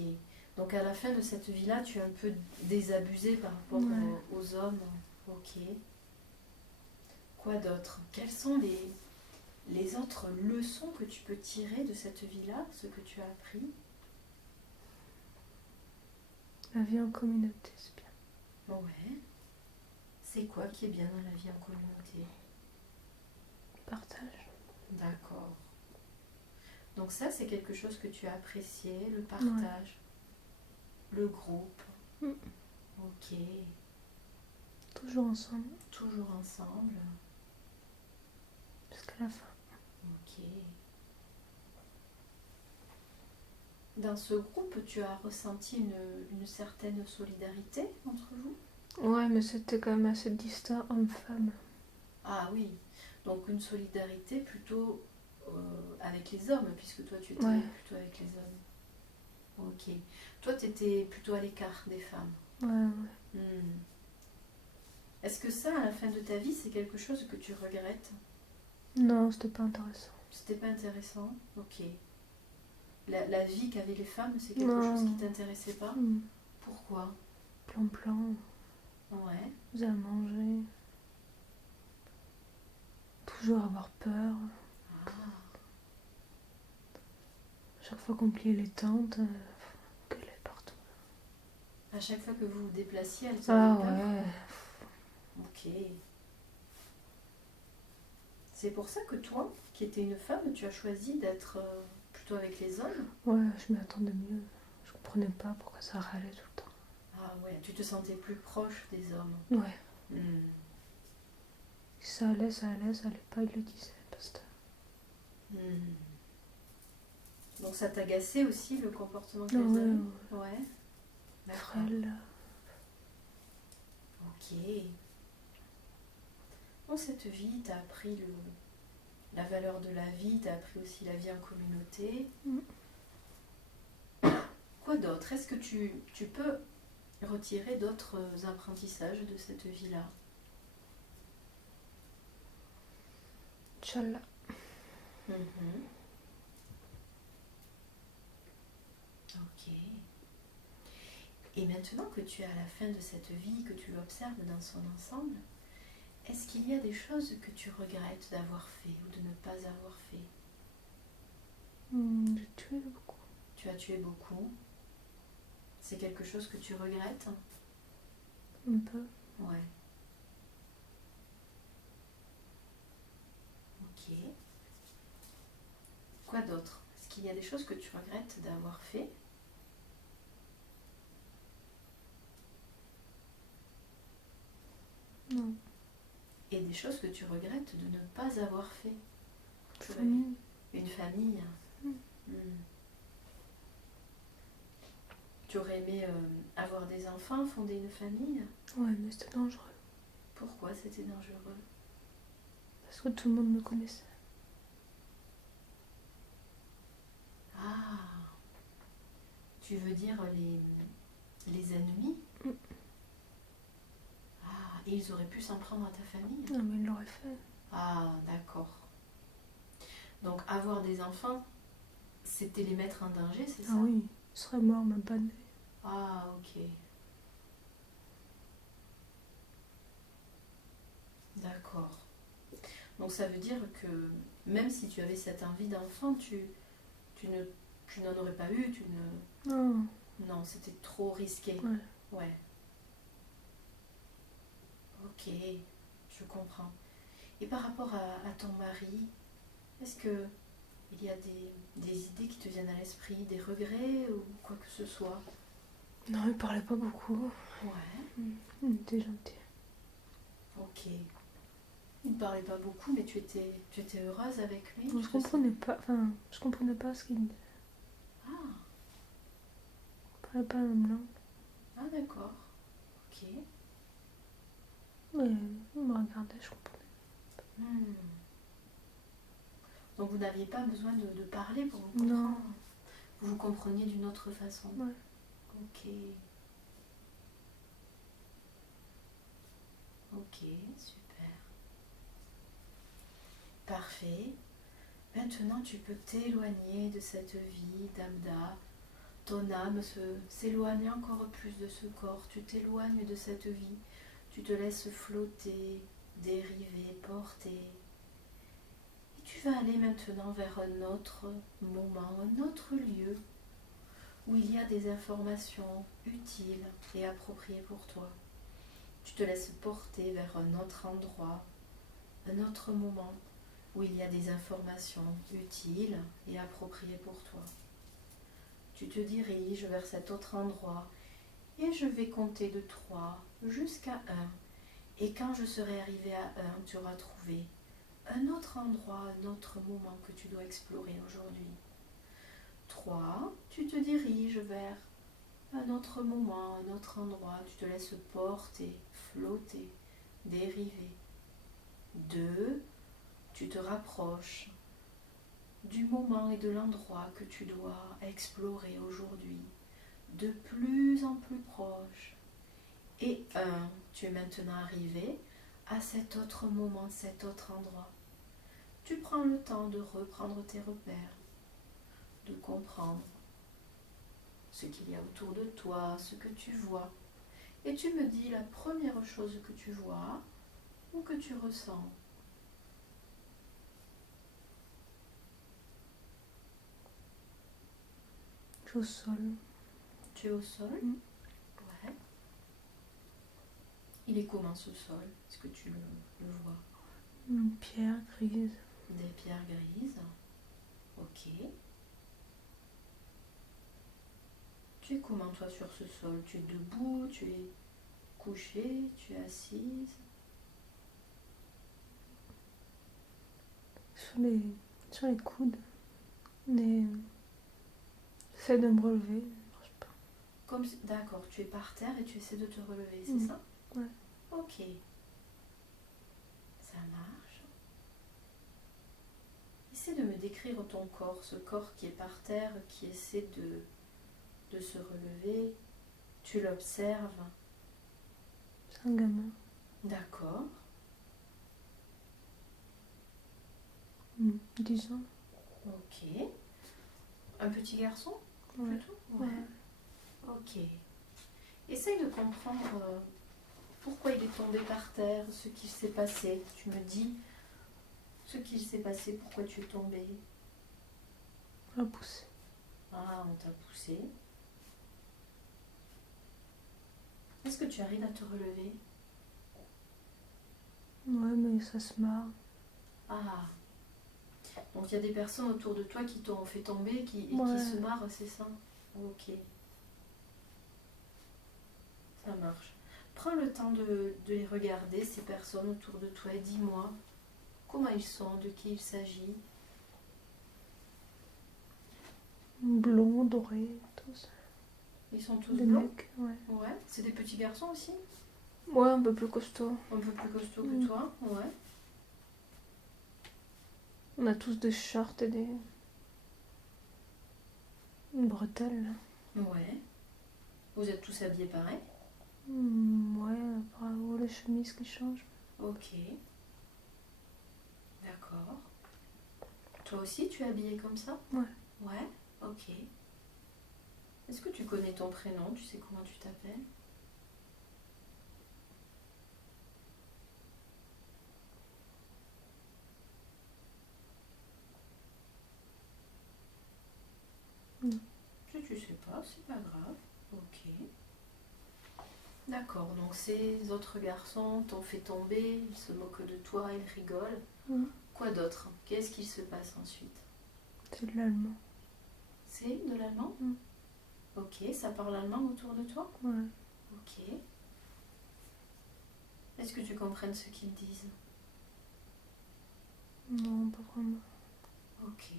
Donc à la fin de cette vie-là, tu es un peu désabusé par rapport aux hommes. Ok. Quoi d'autre? Quelles sont les autres leçons que tu peux tirer de cette vie-là, ce que tu as appris? La vie en communauté, c'est bien. Ouais. C'est quoi qui est bien dans la vie en communauté? Partage. D'accord. Donc ça, c'est quelque chose que tu as apprécié, le partage, le groupe. Ok. Toujours ensemble. Toujours ensemble. Jusqu'à la fin. Ok. Dans ce groupe, tu as ressenti une certaine solidarité entre vous? Ouais, mais c'était quand même assez distinct homme-femme. Ah oui, donc une solidarité plutôt avec les hommes, puisque toi tu étais Ouais. plutôt avec les hommes. Ok. Toi tu étais plutôt à l'écart des femmes. Ouais. Hmm. Est-ce que ça, à la fin de ta vie, c'est quelque chose que tu regrettes? Non, c'était pas intéressant. C'était pas intéressant? Ok. La vie qu'avaient les femmes, c'est quelque Non. chose qui t'intéressait pas? Pourquoi? Plan, Ouais. vous à manger, toujours avoir peur. Ah. Chaque fois qu'on pliait les tentes, gueuler partout. À chaque fois que vous vous déplaciez, elles Ah avaient peur? ouais. Ok. C'est pour ça que toi, qui étais une femme, tu as choisi d'être plutôt avec les hommes? Ouais, je m'y attendais mieux. Je comprenais pas pourquoi ça râlait tout le temps. Ah ouais, tu te sentais plus proche des hommes. Ouais. Hmm. Si ça allait pas, il le disait, pasteur. Hmm. Donc ça t'agaçait aussi le comportement Ah qu'elles ouais, avaient? Ouais. D'accord. frêle. Ok. Dans cette vie, tu as appris la valeur de la vie, tu as appris aussi la vie en communauté. Quoi d'autre? Est-ce que tu peux retirer d'autres apprentissages de cette vie-là? Inch'Allah. Mhm. Ok. Et maintenant que tu es à la fin de cette vie, que tu l'observes dans son ensemble, est-ce qu'il y a des choses que tu regrettes d'avoir fait ou de ne pas avoir fait? J'ai tué beaucoup. Tu as tué beaucoup. C'est quelque chose que tu regrettes? Un peu. Ouais. Ok. Quoi d'autre? Est-ce qu'il y a des choses que tu regrettes d'avoir fait? Non. Et des choses que tu regrettes de ne pas avoir fait? Famille. Une famille. Mm. Hmm. Tu aurais aimé avoir des enfants, fonder une famille? Ouais, mais c'était dangereux. Pourquoi c'était dangereux? Parce que tout le monde me connaissait. Ah, tu veux dire les ennemis? Mm. Ah, et ils auraient pu s'en prendre à ta famille? Non, mais il l'aurait fait. Ah, d'accord. Donc avoir des enfants, c'était les mettre en danger, c'est ça? Ah oui, il serait mort, même pas né. Ah, ok. D'accord. Donc ça veut dire que même si tu avais cette envie d'enfant, tu n'en aurais pas eu, tu ne... Non. Non, c'était trop risqué. Ouais. Ouais. Ok, je comprends. Et par rapport à ton mari, est-ce que il y a des idées qui te viennent à l'esprit, des regrets ou quoi que ce soit? Non, il parlait pas beaucoup. Ouais, Il était gentil. ok. Il ne parlait pas beaucoup, mais tu étais heureuse avec lui? Je comprenais pas, je comprenais pas ce qu'il disait. Ah, Il parlait pas la même langue. ah d'accord. Ok. Ouais, il me regardait, je comprenais. Hmm. Donc vous n'aviez pas besoin de parler pour vous Non. comprendre. Vous vous compreniez d'une autre façon. Ouais. Ok. Ok, super. Parfait. Maintenant, tu peux t'éloigner de cette vie d'Abda. Ton âme s'éloigne encore plus de ce corps. Tu t'éloignes de cette vie. Tu te laisses flotter, dériver, porter. Et tu vas aller maintenant vers un autre moment, un autre lieu où il y a des informations utiles et appropriées pour toi. Tu te laisses porter vers un autre endroit, un autre moment où il y a des informations utiles et appropriées pour toi. Tu te diriges vers cet autre endroit et je vais compter de 3 jusqu'à 1. Et quand je serai arrivé à 1, tu auras trouvé un autre endroit, un autre moment que tu dois explorer aujourd'hui. 3, tu te diriges vers un autre moment, un autre endroit, tu te laisses porter, flotter, dériver. 2, tu te rapproches du moment et de l'endroit que tu dois explorer aujourd'hui, de plus en plus proche. Et tu es maintenant arrivé à cet autre moment, cet autre endroit. Tu prends le temps de reprendre tes repères, de comprendre ce qu'il y a autour de toi, ce que tu vois. Et tu me dis la première chose que tu vois ou que tu ressens. Je suis au sol. Tu es au sol? Ouais. Il est comment ce sol? Est-ce que tu le vois? Une pierre grise. Des pierres grises. Ok. Tu es comment toi sur ce sol? Tu es debout? Tu es couchée? Tu es assise? Sur les coudes. Mais j'essaie de me relever. Ça marche pas. D'accord, tu es par terre et tu essaies de te relever, c'est ça? Ouais. Ok. Ça marche. Essaie de me décrire ton corps, ce corps qui est par terre, qui essaie de se relever. Tu l'observes. C'est un gamin. D'accord. 10 ans. Ok. Un petit garçon Ouais. plutôt? Ouais. Ok. Essaye de comprendre pourquoi il est tombé par terre, ce qu'il s'est passé. Tu me dis ce qu'il s'est passé, pourquoi tu es tombé. On l'a poussé. Ah, on t'a poussé. Est-ce que tu arrives à te relever? Ouais, mais ça se marre. Ah. Donc il y a des personnes autour de toi qui t'ont fait tomber et qui Ouais. se marrent, c'est ça? Ok. Ça marche. Prends le temps de les regarder, ces personnes autour de toi, et dis-moi comment ils sont, de qui il s'agit. Blond, doré, tous. Ils sont tous Des blonds? mecs, ouais. Ouais. C'est des petits garçons aussi? Ouais, un peu plus costaud. Un peu plus costauds que toi? Ouais. On a tous des shorts et des une bretelle. Ouais. Vous êtes tous habillés pareil? Ouais, bravo, les chemises qui changent. Ok. D'accord. Toi aussi, tu es habillée comme ça? Ouais. Ouais. Ok. Est-ce que tu connais ton prénom? Tu sais comment tu t'appelles? Non. Si tu sais pas, c'est pas grave. Ok. D'accord, donc ces autres garçons t'ont fait tomber, ils se moquent de toi, ils rigolent. Mm. Quoi d'autre? Qu'est-ce qui se passe ensuite? C'est de l'allemand. C'est de l'allemand? Mm. Ok, ça parle allemand autour de toi? Ouais. Ok. Est-ce que tu comprennes ce qu'ils disent? Non, pas vraiment. Ok.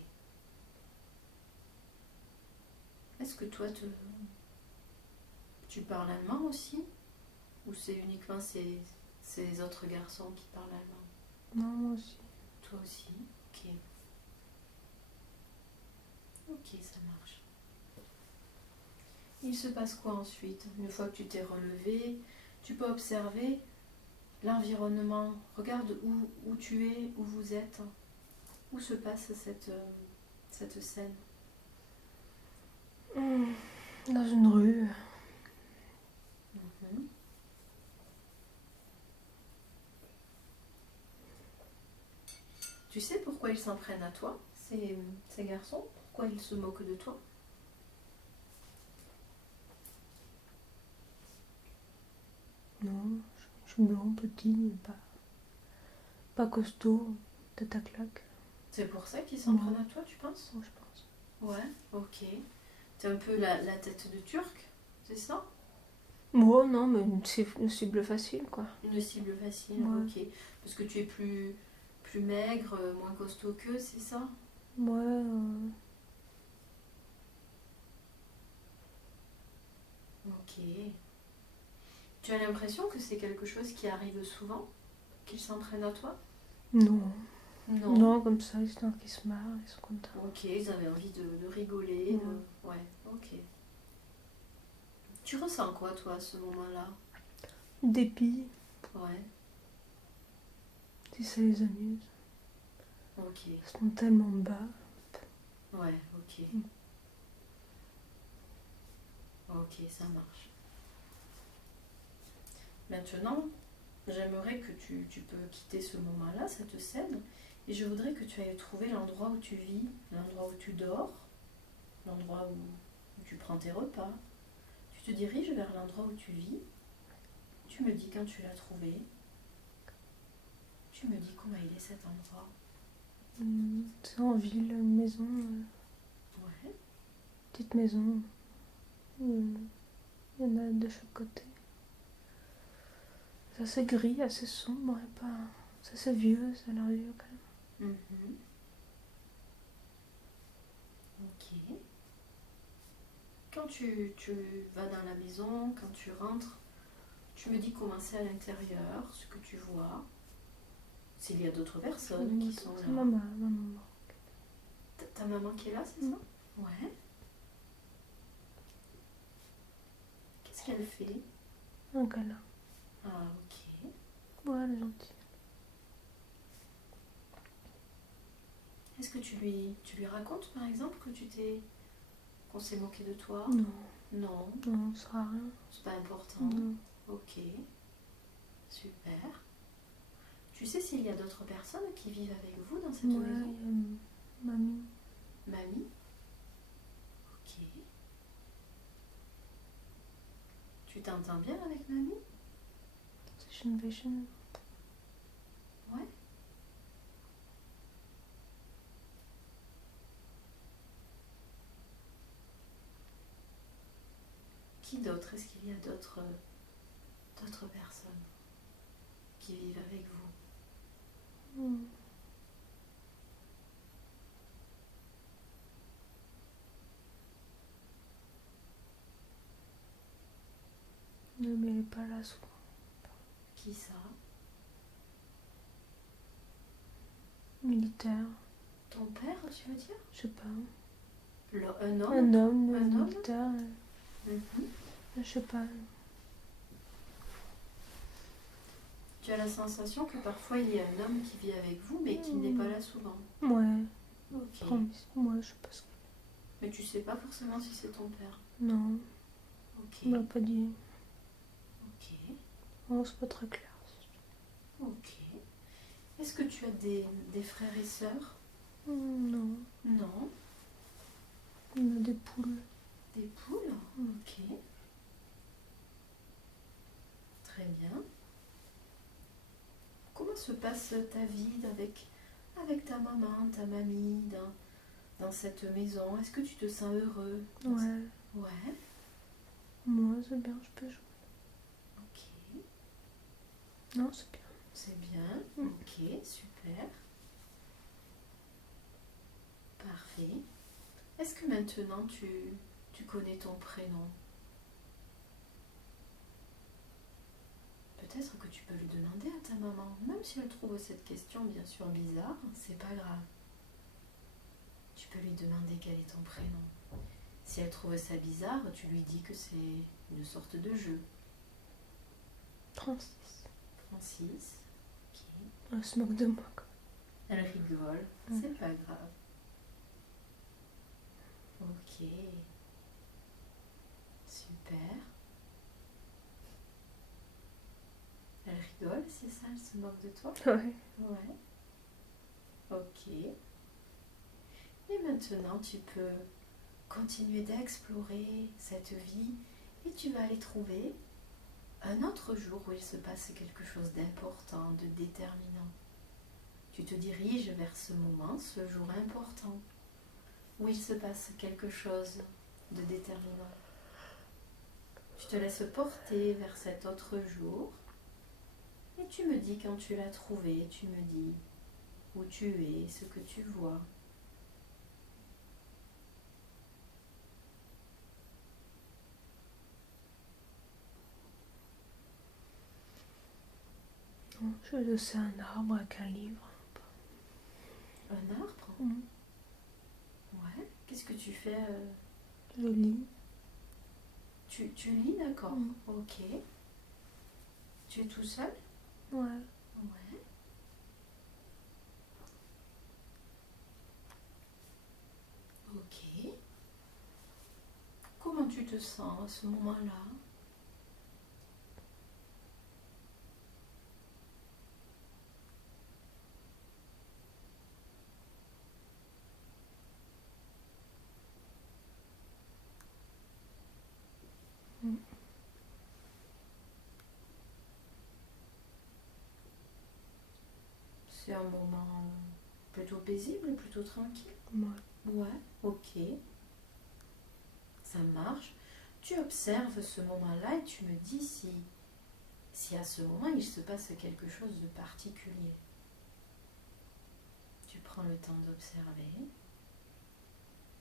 Est-ce que toi, tu parles allemand aussi? Ou c'est uniquement ces autres garçons qui parlent allemand? Non, moi aussi. Toi aussi? Ok. Ok, ça marche. Il se passe quoi ensuite? Une fois que tu t'es relevé, tu peux observer l'environnement. Regarde où tu es, où vous êtes. Où se passe cette scène? Dans une rue. Mhm. Tu sais pourquoi ils s'en prennent à toi, ces garçons? Pourquoi ils se moquent de toi? Non, je suis blond, petit, mais pas costaud, tête à claque. C'est pour ça qu'ils s'en Non. prennent à toi, tu penses? Moi, je pense. Ouais, ok. T'es un peu la tête de Turc, c'est ça? Moi, non, mais une cible facile, quoi. Une cible facile, Ouais. ok. Parce que tu es plus maigre, moins costaud qu'eux, c'est ça? Ouais, Ok. Tu as l'impression que c'est quelque chose qui arrive souvent? Qu'ils s'en prennent à toi? non. Non. Non, comme ça, histoire qu'ils se marrent, ils sont contents. Ok, ils avaient envie de rigoler. Ouais, ok. Tu ressens quoi, toi, à ce moment-là? Dépit, Ouais, si ça les amuse. ok. Ils sont tellement bas. Ouais, ok. Mm. Ok, ça marche. Maintenant, j'aimerais que tu peux quitter ce moment-là, cette scène, et je voudrais que tu ailles trouver l'endroit où tu vis, l'endroit où tu dors, l'endroit où tu prends tes repas. Tu te diriges vers l'endroit où tu vis, tu me dis quand tu l'as trouvé, tu me dis comment il est cet endroit. C'est en ville, une maison, Ouais, petite maison. Il y en a de chaque côté. C'est assez gris, assez sombre, et pas... c'est assez vieux, ça a l'air vieux quand même. mhm, ok. Quand tu vas dans la maison, quand tu rentres, tu me dis comment c'est à l'intérieur, ce que tu vois, s'il y a d'autres personnes qui sont C'est là. ma maman. Ta maman qui est là, c'est ça? Ouais. Qu'est-ce qu'elle fait? Un câlin. Ah, ok. Ouais, elle est gentille. Est-ce que tu lui racontes, par exemple, qu'on s'est moqué de toi? Non, Non, non, ça sera rien. c'est pas important. Non. Ok, super. Tu sais s'il y a d'autres personnes qui vivent avec vous dans cette Ouais, maison? il y a mamie. Mamie? Ok. Tu t'entends bien avec mamie? Station Vision. Ouais. Qui d'autre? Est-ce qu'il y a d'autres personnes qui vivent avec vous? Non, mais elle est pas là souvent. Qui ça? Militaire, Ton père, tu veux dire? je sais pas. Un homme? Un homme, Un homme? militaire, Mhm. je sais pas. Tu as la sensation que parfois il y a un homme qui vit avec vous, mais qui n'est pas là souvent. Ouais, Ok. moi je sais pas ce que... Mais tu sais pas forcément si c'est ton père. Non, Ok. on m'a pas dit. Ok. Oh, c'est pas très clair. Ok. Est-ce que tu as des frères et sœurs? Non, Non. on a des poules. Des poules? Ok. Très bien. Comment se passe ta vie avec ta maman, ta mamie, dans cette maison? Est-ce que tu te sens heureux? Ouais, Ouais. moi c'est bien, je peux jouer. Ok. Non, c'est bien. C'est bien. Ok, super. Parfait. Est-ce que maintenant tu connais ton prénom? Peut-être que tu peux lui demander à ta maman, même si elle trouve cette question bien sûr bizarre, c'est pas grave. Tu peux lui demander quel est ton prénom. Si elle trouve ça bizarre, tu lui dis que c'est une sorte de jeu. 36. Francis. Ok. Elle se moque de moi, quoi. Elle rigole, c'est pas grave. Ok. Super. Elle rigole, c'est ça? Elle se moque de toi? Ouais. Ouais. Ok. Et maintenant, tu peux continuer d'explorer cette vie et tu vas aller trouver un autre jour où il se passe quelque chose d'important, de déterminant. Tu te diriges vers ce moment, ce jour important, où il se passe quelque chose de déterminant. Tu te laisses porter vers cet autre jour et tu me dis quand tu l'as trouvé, tu me dis où tu es, ce que tu vois. Je vais laisser un arbre avec un livre. que tu fais Je lis. Tu lis, d'accord. Mm. Ok. Tu es tout seul? Ouais. Ouais. Ok. Comment tu te sens à ce moment-là? Mm. C'est un moment plutôt paisible, plutôt tranquille? Ouais. Ouais, ok. Ça marche. Tu observes ce moment-là et tu me dis si à ce moment il se passe quelque chose de particulier. Tu prends le temps d'observer.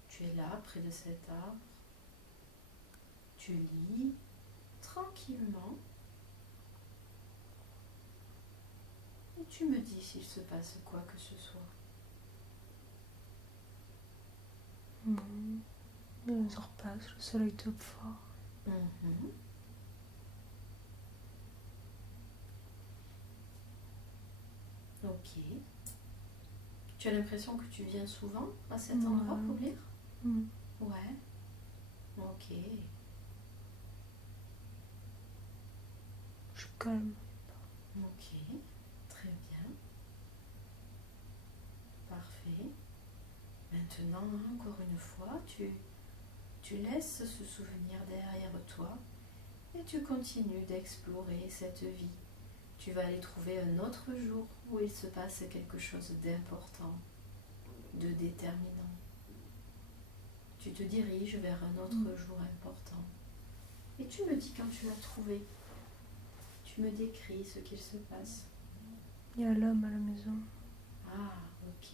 Tu es là, près de cet arbre. Tu lis tranquillement. Et tu me dis s'il se passe quoi que ce soit. Mm. Les heures passent, le soleil tape fort. Mhm. Ok. Tu as l'impression que tu viens souvent à cet endroit pour lire? Mm. Ouais. Ok. Je suis calme. Ok. Très bien. Parfait. Maintenant, encore une fois, tu laisses ce souvenir derrière toi et tu continues d'explorer cette vie. Tu vas aller trouver un autre jour où il se passe quelque chose d'important, de déterminant. Tu te diriges vers un autre jour important. Et tu me dis quand tu l'as trouvé. Tu me décris ce qu'il se passe. Il y a l'homme à la maison. Ah, ok.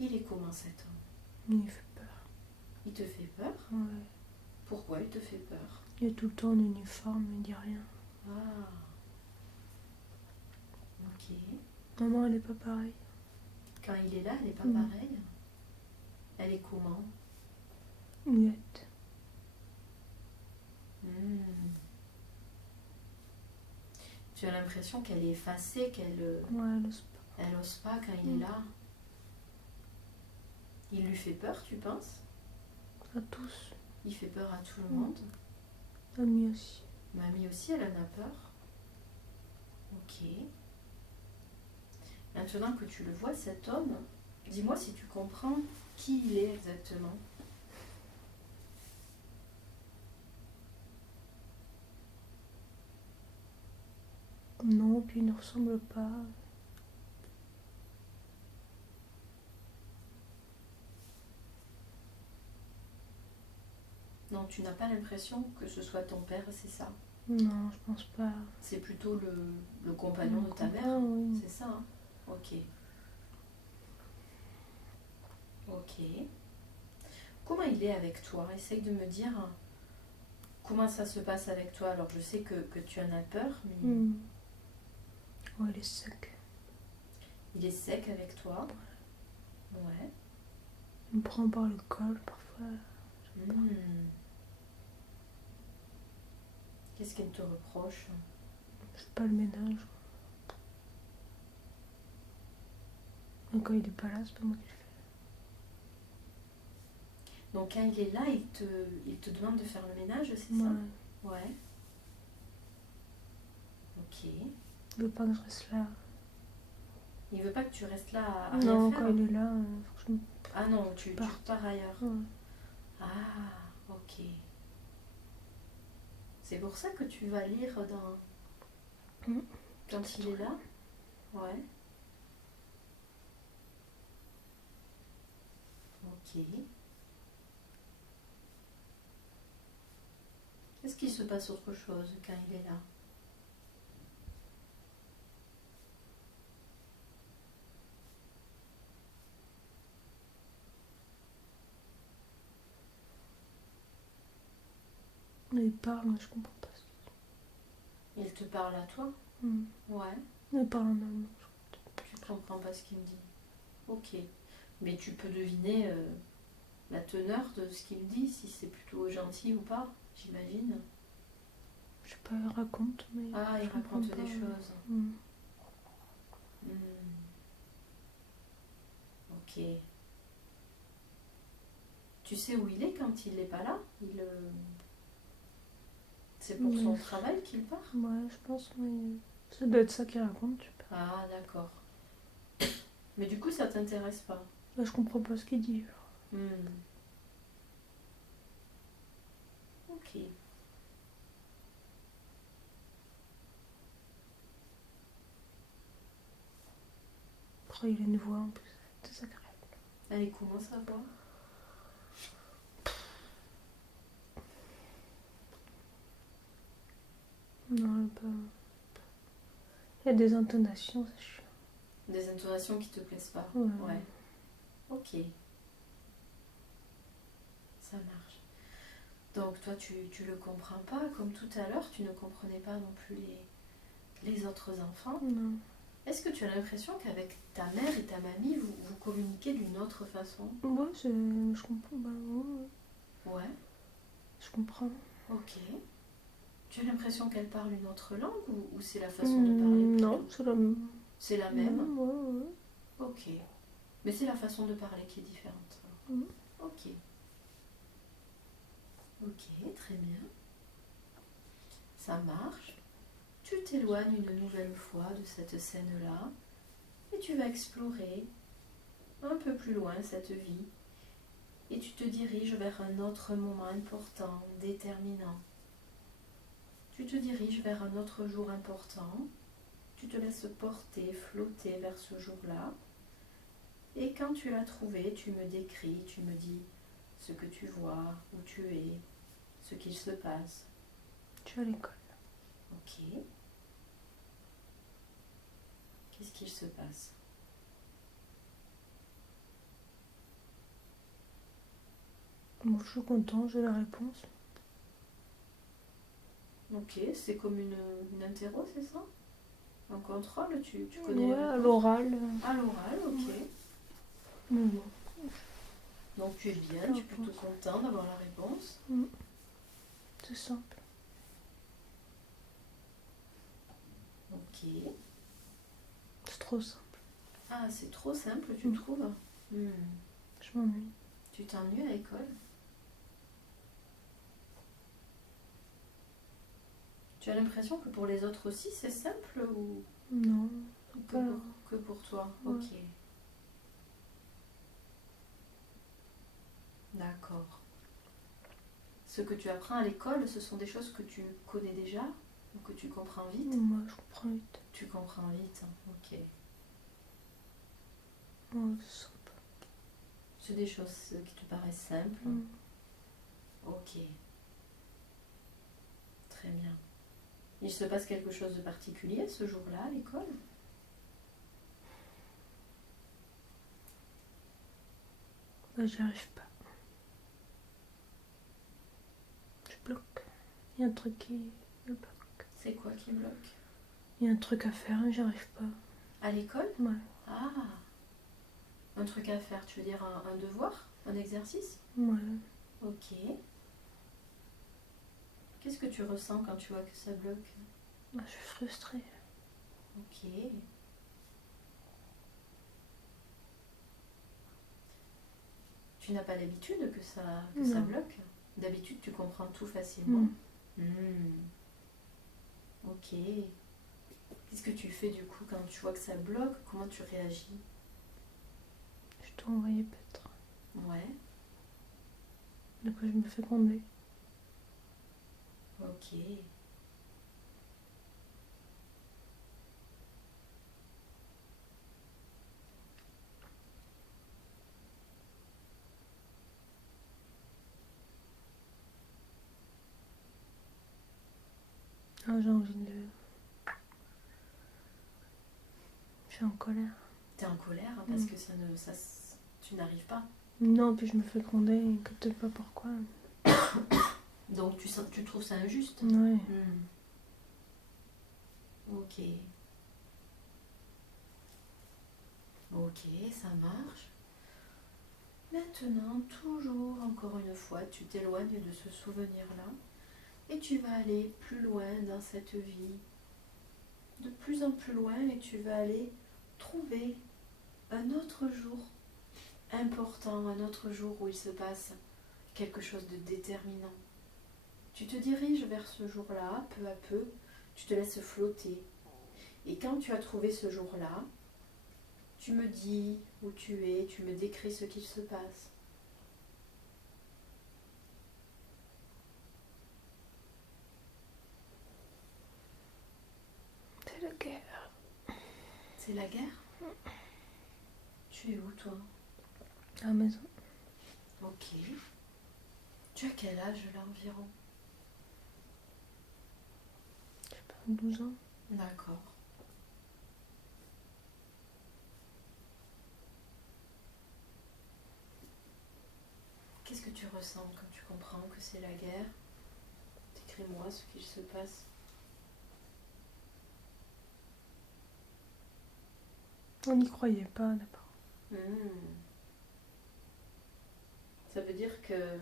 Il est comment cet homme? Il fait peur. Il te fait peur? Ouais. Pourquoi il te fait peur? Il est tout le temps en uniforme, il dit rien. Ah, ok. Maman, elle est pas pareille. Quand il est là, elle n'est pas Mm. pareille. Elle est comment? Muette. Hmm. Tu as l'impression qu'elle est effacée, Ouais, elle ose pas. elle n'ose pas quand il est là. Il lui fait peur, tu penses? À tous. Il fait peur à tout le monde. Mamie aussi. Mamie aussi, elle en a peur. Ok. Maintenant que tu le vois, cet homme, dis-moi si tu comprends qui il est exactement. Non, puis il ne ressemble pas. Non, tu n'as pas l'impression que ce soit ton père, c'est ça? Non, je pense pas. C'est plutôt le compagnon de ta mère? Oui. C'est ça, hein? Ok. Ok. Comment il est avec toi? Essaye de me dire comment ça se passe avec toi. Alors, je sais que tu en as peur, mais Ouais, il est sec. il est sec avec toi. Ouais. Il me prend par le col parfois. Hmm. Qu'est-ce qu'elle te reproche? Je fais pas le ménage. Et quand il est pas là, c'est pas moi qui le fais. Donc, quand il est là, il te demande de faire le ménage, c'est Ouais. ça? Ouais. Ok. Il veut pas que je reste là. Il veut pas que tu restes là à Non, rien faire? quand il est là, faut que je me... Ah non, tu pars ailleurs. Ouais. Ah, ok. C'est pour ça que tu vas lire quand il est là? Ouais. Ok. Est-ce qu'il se passe autre chose quand il est là? Il parle, mais je comprends pas. Il te parle à toi? Ouais. Il parle en allemand. Tu comprends pas ce qu'il me dit? Ok. Mais tu peux deviner la teneur de ce qu'il me dit, si c'est plutôt gentil ou pas, j'imagine. Je sais pas, il raconte, mais. Ah, il je comprends raconte pas. des choses. Mm. Ok. Tu sais où il est quand il n'est pas là? C'est pour son travail qu'il part? Ouais, je pense, mais. Ça doit être ça qu'il raconte, je sais pas. Ah, d'accord. Mais du coup, ça t'intéresse pas? Là, je comprends pas ce qu'il dit. Ok. Après, il a une voix en plus désagréable. Elle est comment sa voix? Non, pas. Il y a des intonations, c'est chiant. Des intonations qui te plaisent pas? Ouais. Ok. Ça marche. Donc toi, tu le comprends pas, comme tout à l'heure, tu ne comprenais pas non plus les autres enfants. Non. Est-ce que tu as l'impression qu'avec ta mère et ta mamie, vous communiquez d'une autre façon? Ouais, je comprends. Bah, ouais. Ouais. Je comprends. Ok. Tu as l'impression qu'elle parle une autre langue ou c'est la façon de parler plutôt? Non, c'est la même. C'est la même? Ouais. Ok. Mais c'est la façon de parler qui est différente. Mm. Ok. Ok, très bien. Ça marche. Tu t'éloignes une nouvelle fois de cette scène-là et tu vas explorer un peu plus loin cette vie et tu te diriges vers un autre moment important, déterminant. Tu te diriges vers un autre jour important, tu te laisses porter, flotter vers ce jour-là et quand tu l'as trouvé, tu me décris, tu me dis ce que tu vois, où tu es, ce qu'il se passe. Tu es à l'école. Ok. Qu'est-ce qu'il se passe? Moi, je suis content, j'ai la réponse. Ok, c'est comme une interro, c'est ça? Un contrôle, tu connais Ouais, les à réponses? l'oral. À l'oral, ok. Mais bon. Donc tu es bien, tu es plutôt content d'avoir la réponse. C'est simple. Ok. C'est trop simple. Ah, c'est trop simple, tu trouves? Je m'ennuie. Tu t'ennuies à l'école? Tu as l'impression que pour les autres aussi c'est simple ou Non. que pour toi? Ouais. Ok. D'accord. Ce que tu apprends à l'école, ce sont des choses que tu connais déjà ou que tu comprends vite? Moi, je comprends vite. Tu comprends vite, ok. Ouais, c'est simple. C'est des choses qui te paraissent simples? Ok. Très bien. Il se passe quelque chose de particulier ce jour-là à l'école? Bah, j'y arrive pas. Je bloque. Il y a un truc qui me bloque. C'est quoi qui bloque? Il y a un truc à faire et j'y arrive pas. À l'école? Ouais. Ah! Un truc à faire, tu veux dire un devoir? Un exercice? Ouais. Ok. Qu'est-ce que tu ressens quand tu vois que ça bloque? Bah, je suis frustrée. Ok. Tu n'as pas l'habitude que ça bloque? D'habitude, tu comprends tout facilement. Ok. Qu'est-ce que tu fais du coup quand tu vois que ça bloque? Comment tu réagis? Je dois envoyer peut-être. Ouais. Du coup, je me fais gronder. Ok. Ah, j'ai envie de... Je suis en colère. T'es en colère parce que tu n'arrives pas. Non, puis je me fais gronder et que peut-être pas pourquoi. Donc tu trouves ça injuste? Ouais. Ok. Ok, ça marche. Maintenant, maintenant, toujours, encore une fois, tu t'éloignes de ce souvenir-là et tu vas aller plus loin dans cette vie, de plus en plus loin, et tu vas aller trouver un autre jour important, un autre jour où il se passe quelque chose de déterminant. Tu te diriges vers ce jour-là, peu à peu, tu te laisses flotter. Et quand tu as trouvé ce jour-là, tu me dis où tu es, tu me décris ce qu'il se passe. C'est la guerre. C'est la guerre? Tu es où, toi? À la maison. Ok. Tu as quel âge, là, environ? Je sais pas, 12 ans. D'accord. Qu'est-ce que tu ressens quand tu comprends que c'est la guerre? Décris-moi ce qu'il se passe. On n'y croyait pas d'abord. Ça veut dire que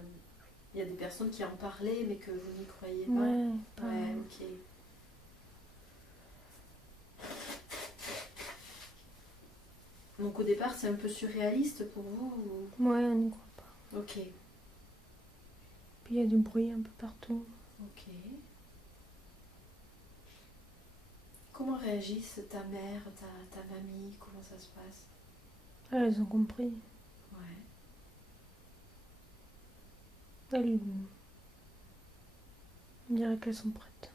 il y a des personnes qui en parlaient, mais que vous n'y croyez pas. Ouais, pas. Ouais, ok. Donc au départ, c'est un peu surréaliste pour vous Ouais, on n'y croit pas. Ok, Puis il y a du bruit un peu partout. ok. Comment réagissent ta mère, ta mamie? Comment ça se passe? Ah, elles ont compris. Ouais. Elles, on dirait qu'elles sont prêtes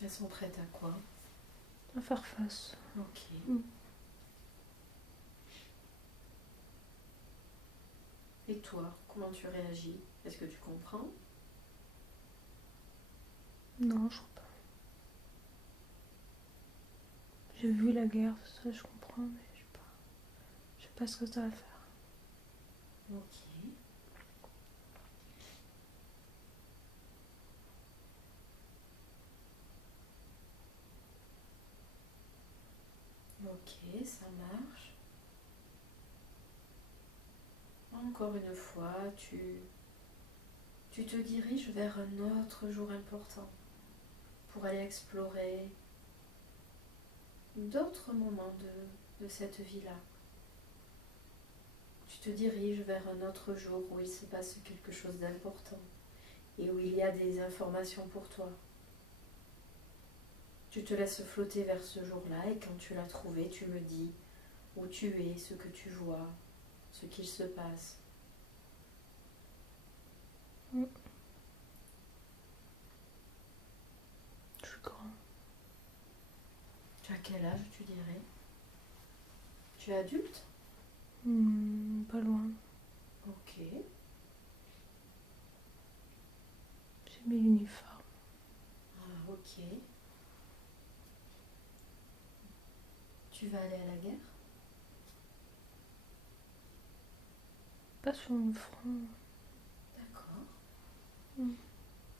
Elles sont prêtes à quoi? à faire face. Ok. Et toi, comment tu réagis? Est-ce que tu comprends? Non, je crois pas. J'ai vu la guerre, ça je comprends, mais je sais pas ce que ça va faire. Ok. Ok, ça marche. Encore une fois, tu te diriges vers un autre jour important pour aller explorer d'autres moments de cette vie-là. Tu te diriges vers un autre jour où il se passe quelque chose d'important et où il y a des informations pour toi. Tu te laisses flotter vers ce jour-là et quand tu l'as trouvé, tu me dis où tu es, ce que tu vois, ce qu'il se passe. Je suis grand. Tu as quel âge, tu dirais? Tu es adulte? Pas loin. Ok. J'ai mis l'uniforme. Ah, ok. Tu vas aller à la guerre? Pas sur le front. D'accord.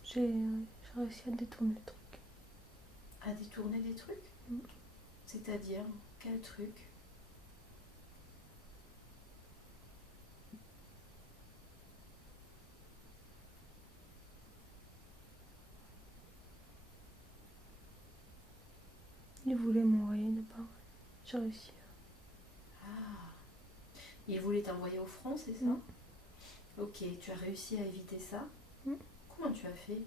J'ai réussi à détourner le truc. À détourner des trucs? C'est-à-dire, quel truc? Ils voulaient m'envoyer de part. J'ai réussi. Ah, il voulait t'envoyer au front, c'est ça? Ok, tu as réussi à éviter ça? Comment tu as fait?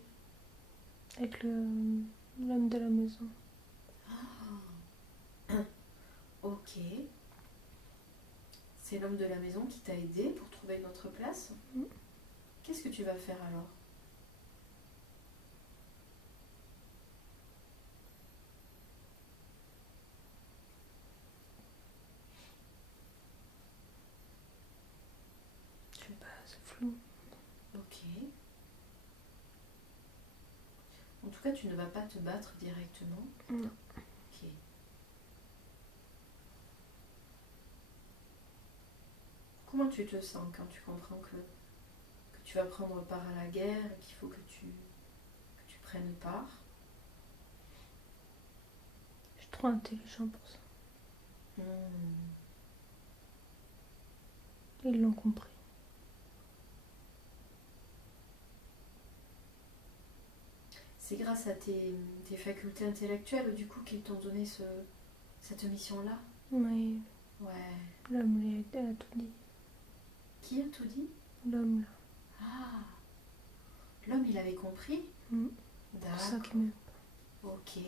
Avec l'homme de la maison. Ah, ok. C'est l'homme de la maison qui t'a aidé pour trouver une autre place? Qu'est-ce que tu vas faire alors? Je sais pas, c'est flou. Ok. En tout cas, tu ne vas pas te battre directement? Non. Ok. Comment tu te sens quand tu comprends que tu vas prendre part à la guerre et qu'il faut que tu prennes part? Je suis trop intelligent pour ça. ils l'ont compris. C'est grâce à tes facultés intellectuelles, du coup, qu'ils t'ont donné cette mission-là. Mais Ouais. l'homme il a tout dit. Qui a tout dit? L'homme là. Ah, l'homme, il avait compris? C'est pour ça D'accord. qu'il m'aime. Ok.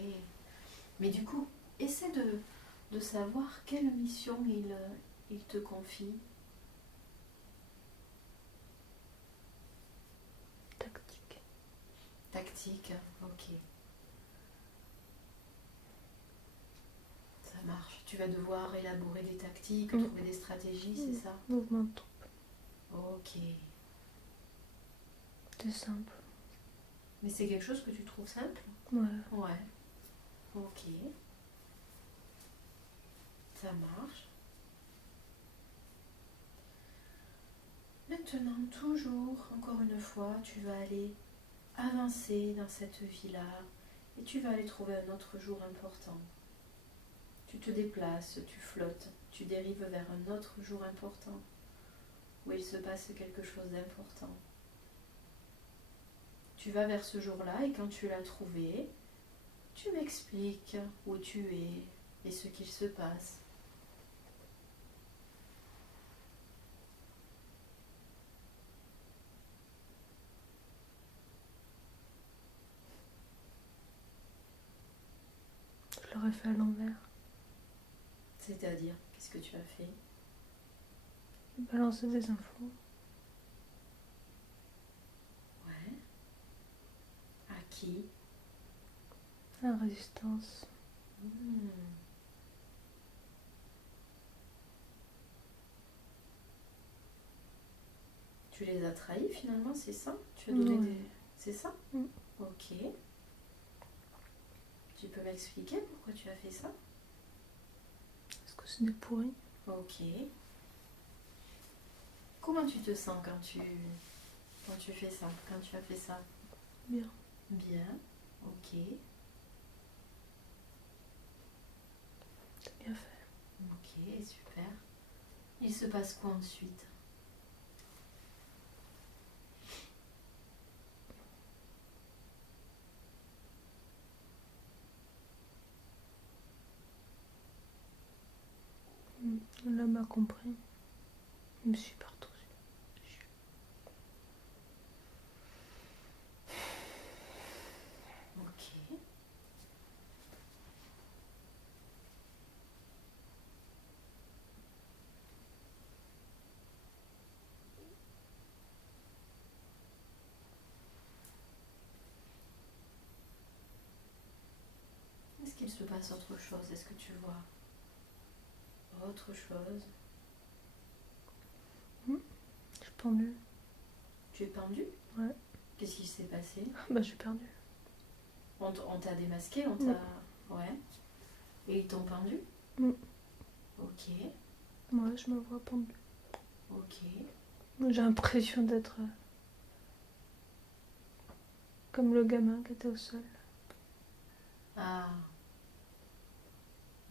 Mais du coup, essaie de savoir quelle mission il te confie. Tactique. Tactique, ok. Ça marche. Tu vas devoir élaborer des tactiques, trouver des stratégies, c'est ça? Mouvement de troupe. Ok. C'est simple. Mais c'est quelque chose que tu trouves simple? Ouais. Ouais. Ok. Ça marche. Maintenant, toujours, encore une fois, tu vas aller avancer dans cette vie-là et tu vas aller trouver un autre jour important. Tu te déplaces, tu flottes, tu dérives vers un autre jour important où il se passe quelque chose d'important. Tu vas vers ce jour-là et quand tu l'as trouvé, tu m'expliques où tu es et ce qu'il se passe. Je l'aurais fait à l'envers. C'est-à-dire, qu'est-ce que tu as fait? Balancer des infos. Ouais. À qui? La résistance. Tu les as trahis finalement, c'est ça? Tu as donné Ouais. des... C'est ça? Ok. Tu peux m'expliquer pourquoi tu as fait ça? Est-ce que c'est des pourris? Ok. Comment tu te sens quand tu fais ça, quand tu as fait ça? Bien. Bien. Ok. C'est bien fait. Ok, super. Il se passe quoi ensuite? L'homme a compris. Il me suit partout. Ok. Est-ce qu'il se passe autre chose? Est-ce que tu vois autre chose? Je suis pendue. Tu es pendu? Ouais. Qu'est-ce qui s'est passé? Bah j'ai perdu. On t'a démasqué, on t'a... Ouais. Et ils t'ont pendu? Ok. Moi je me vois pendue. Ok. J'ai l'impression d'être comme le gamin qui était au sol. Ah.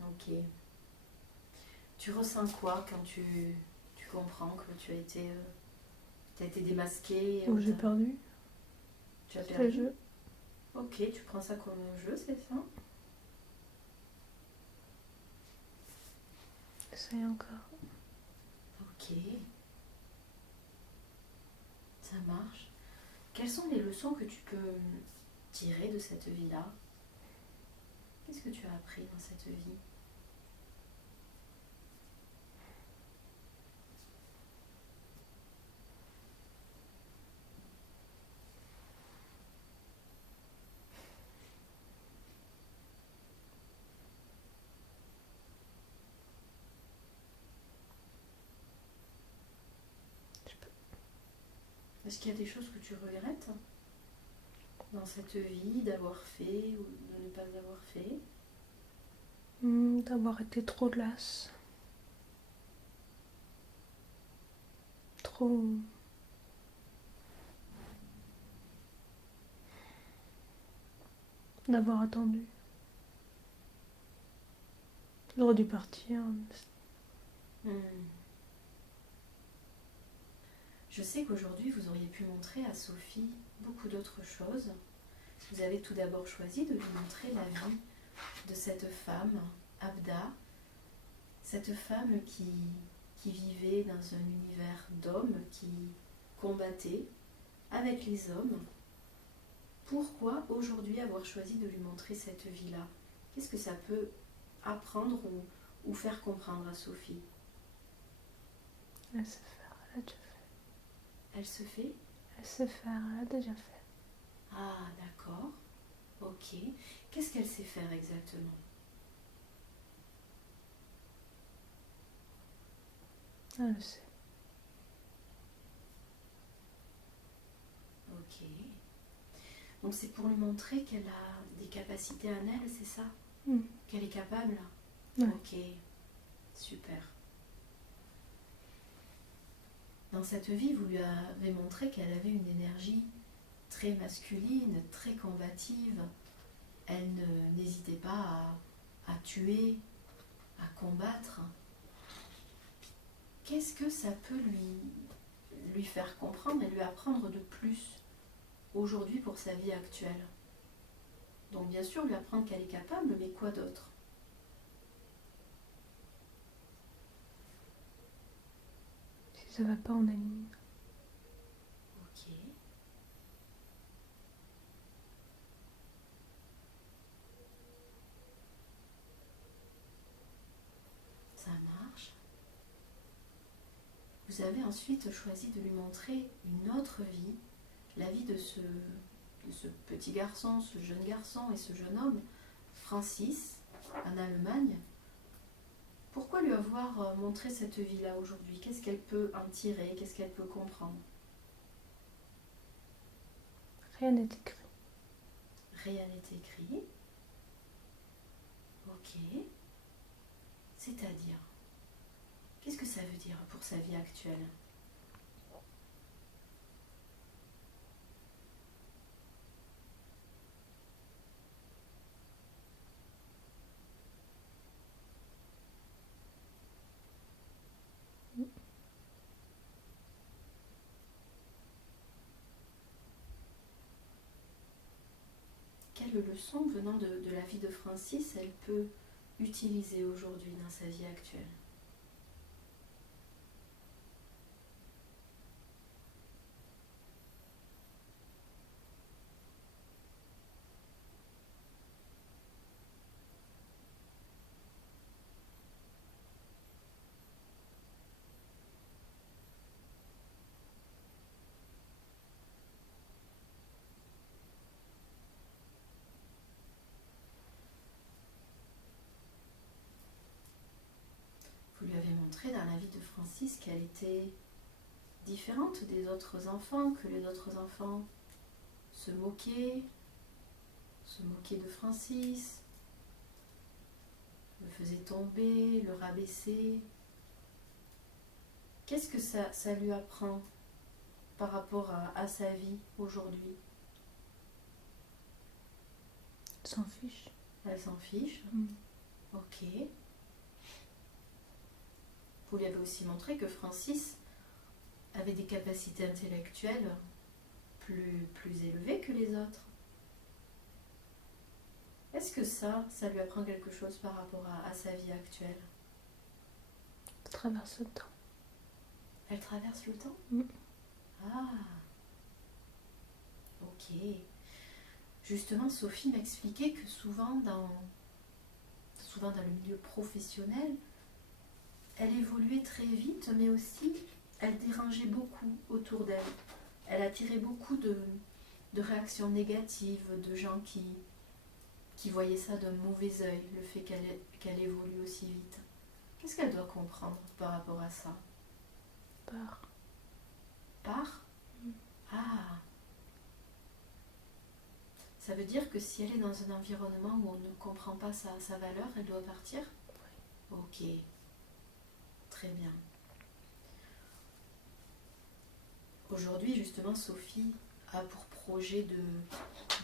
Ok. Tu ressens quoi quand tu comprends que tu as été démasqué? Donc j'ai perdu. Tu as C'est le perdu? jeu. Ok, tu prends ça comme un jeu, c'est ça? Essaye encore. Ok. Ça marche. Quelles sont les leçons que tu peux tirer de cette vie-là? Qu'est-ce que tu as appris dans cette vie? Est-ce qu'il y a des choses que tu regrettes dans cette vie d'avoir fait ou de ne pas avoir fait? D'avoir été trop lasse. Trop... D'avoir attendu. J'aurais dû partir. Hmm. Je sais qu'aujourd'hui, vous auriez pu montrer à Sophie beaucoup d'autres choses. Vous avez tout d'abord choisi de lui montrer la vie de cette femme, Abda, cette femme qui vivait dans un univers d'hommes, qui combattait avec les hommes. Pourquoi aujourd'hui avoir choisi de lui montrer cette vie-là? Qu'est-ce que ça peut apprendre ou faire comprendre à Sophie? Elle sait faire, elle a déjà fait. Elle se fait? Elle sait faire, elle a déjà fait. Ah, d'accord. Ok. Qu'est-ce qu'elle sait faire exactement? Elle le sait. Ok. Donc c'est pour lui montrer qu'elle a des capacités en elle, c'est ça? Qu'elle est capable? Ouais. Ok. Super. Dans cette vie, vous lui avez montré qu'elle avait une énergie très masculine, très combative. Elle n'hésitait pas à tuer, à combattre. Qu'est-ce que ça peut lui faire comprendre et lui apprendre de plus aujourd'hui pour sa vie actuelle? Donc bien sûr, lui apprendre qu'elle est capable, mais quoi d'autre? Si ça va pas, on élimine. Ok. Ça marche. Vous avez ensuite choisi de lui montrer une autre vie, la vie de ce petit garçon, ce jeune garçon et ce jeune homme, Francis, en Allemagne. Pourquoi lui avoir montré cette vie-là aujourd'hui? Qu'est-ce qu'elle peut en tirer? Qu'est-ce qu'elle peut comprendre? Rien n'est écrit. Rien n'est écrit. Ok. C'est-à-dire, qu'est-ce que ça veut dire pour sa vie actuelle? Quelle leçon venant de la vie de Francis elle peut utiliser aujourd'hui dans sa vie actuelle? Vous lui avez montré dans la vie de Francis qu'elle était différente des autres enfants, que les autres enfants se moquaient de Francis, le faisaient tomber, le rabaissaient. Qu'est-ce que ça lui apprend par rapport à sa vie aujourd'hui? Elle s'en fiche. Elle s'en fiche. Ok. Vous lui avez aussi montré que Francis avait des capacités intellectuelles plus élevées que les autres. Est-ce que ça lui apprend quelque chose par rapport à sa vie actuelle? Elle traverse le temps. Elle traverse le temps? Ah, ok. Justement, Sophie m'expliquait que souvent dans le milieu professionnel, elle évoluait très vite, mais aussi elle dérangeait beaucoup autour d'elle. Elle attirait beaucoup de réactions négatives, de gens qui voyaient ça d'un mauvais œil, le fait qu'elle évolue aussi vite. Qu'est-ce qu'elle doit comprendre par rapport à ça? Peur. Part? Ah. Ça veut dire que si elle est dans un environnement où on ne comprend pas sa valeur, elle doit partir? Oui. Ok. Très bien. Aujourd'hui, justement, Sophie a pour projet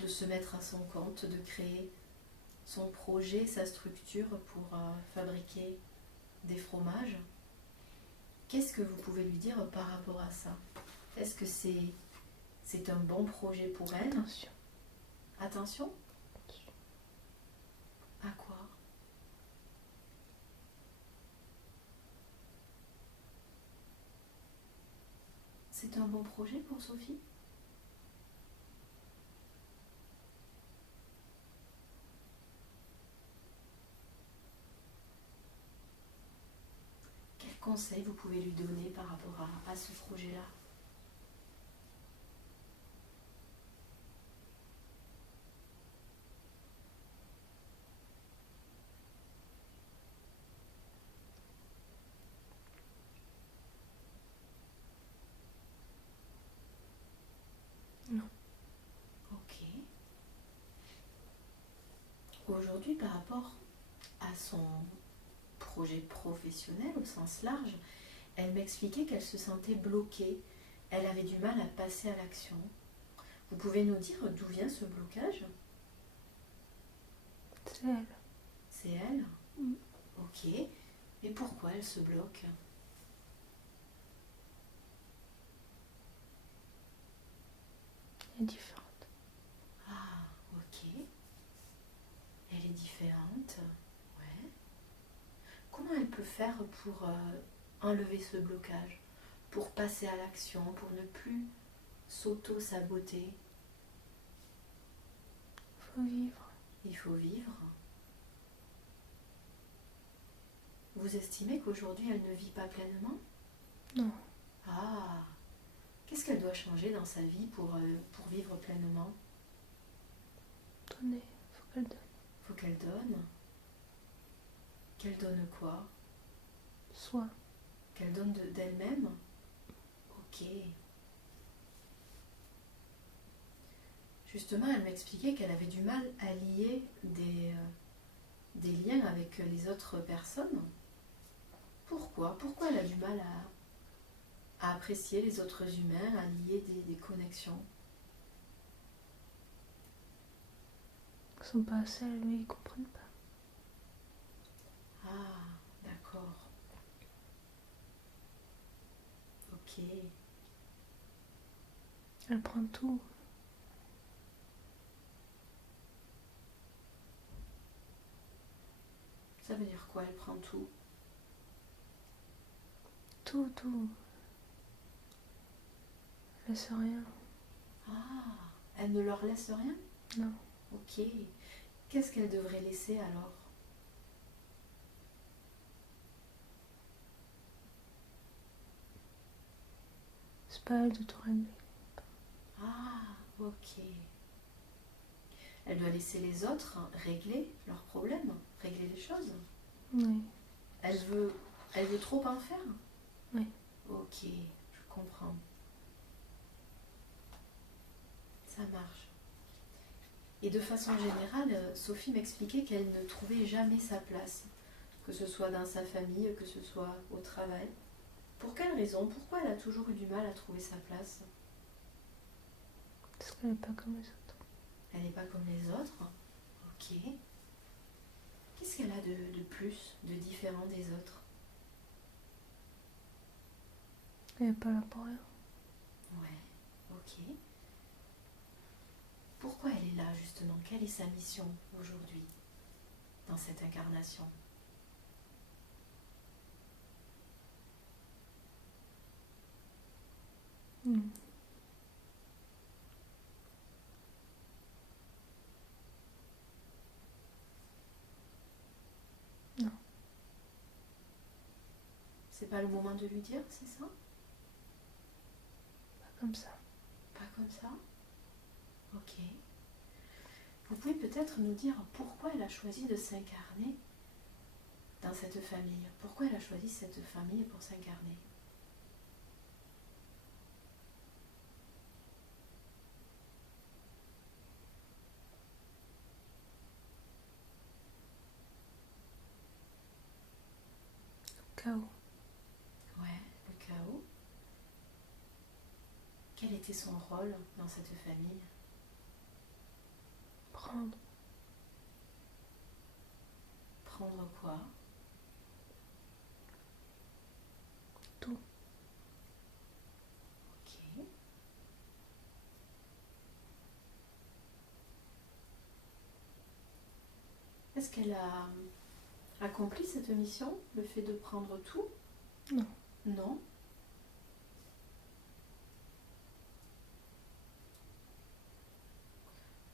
de se mettre à son compte, de créer son projet, sa structure pour fabriquer des fromages. Qu'est-ce que vous pouvez lui dire par rapport à ça? Est-ce que c'est un bon projet pour elle? Attention. Attention? À quoi? C'est un bon projet pour Sophie? Quel conseil vous pouvez lui donner par rapport à ce projet-là? Non. Ok. Aujourd'hui, par rapport à son projet professionnel au sens large, elle m'expliquait qu'elle se sentait bloquée. Elle avait du mal à passer à l'action. Vous pouvez nous dire d'où vient ce blocage? C'est elle. C'est elle? Mm. Ok. Et pourquoi elle se bloque? Elle est différente. Ah, ok. Elle est différente. Ouais. Comment elle peut faire pour enlever ce blocage? Pour passer à l'action, pour ne plus s'auto-saboter? Faut vivre. Il faut vivre. Vous estimez qu'aujourd'hui elle ne vit pas pleinement? Non. Ah, qu'est-ce qu'elle doit changer dans sa vie pour vivre pleinement? Donner. Faut qu'elle donne. Faut qu'elle donne. Qu'elle donne quoi? Soit. Qu'elle donne d'elle-même? Ok. Justement, elle m'expliquait qu'elle avait du mal à lier des liens avec les autres personnes. Pourquoi? Pourquoi elle a du mal à apprécier les autres humains, à lier des connexions? Ils sont pas assez élevés, ils comprennent pas. Ah, d'accord. Ok. Elle prend tout. Ça veut dire quoi? Elle prend tout? Tout, tout. Elle laisse rien. Ah, elle ne leur laisse rien? Non. Ok. Qu'est-ce qu'elle devrait laisser alors? C'est pas elle de tout régler. Ah, ok. Elle doit laisser les autres régler leurs problèmes, régler les choses. Oui. Elle veut trop en faire? Oui. Ok, je comprends. Ça marche. Et de façon générale, Sophie m'expliquait qu'elle ne trouvait jamais sa place, que ce soit dans sa famille, que ce soit au travail. Pour quelle raison? Pourquoi elle a toujours eu du mal à trouver sa place? Parce qu'elle est pas comme les autres. Elle n'est pas comme les autres? Ok. Qu'est-ce qu'elle a de plus, de différent des autres? Elle est pas là pour rien. Ouais, ok. Pourquoi elle est là justement? Quelle est sa mission aujourd'hui dans cette incarnation? Non. Non. C'est pas le moment de lui dire, c'est ça? Pas comme ça. Pas comme ça? Ok. Vous pouvez peut-être nous dire pourquoi elle a choisi de s'incarner dans cette famille? Pourquoi elle a choisi cette famille pour s'incarner? Chaos. Ouais, le chaos. Quel était son rôle dans cette famille? Prendre. Prendre quoi? Tout. Ok. est-ce qu'elle a accompli cette mission, le fait de prendre tout? Non. Non.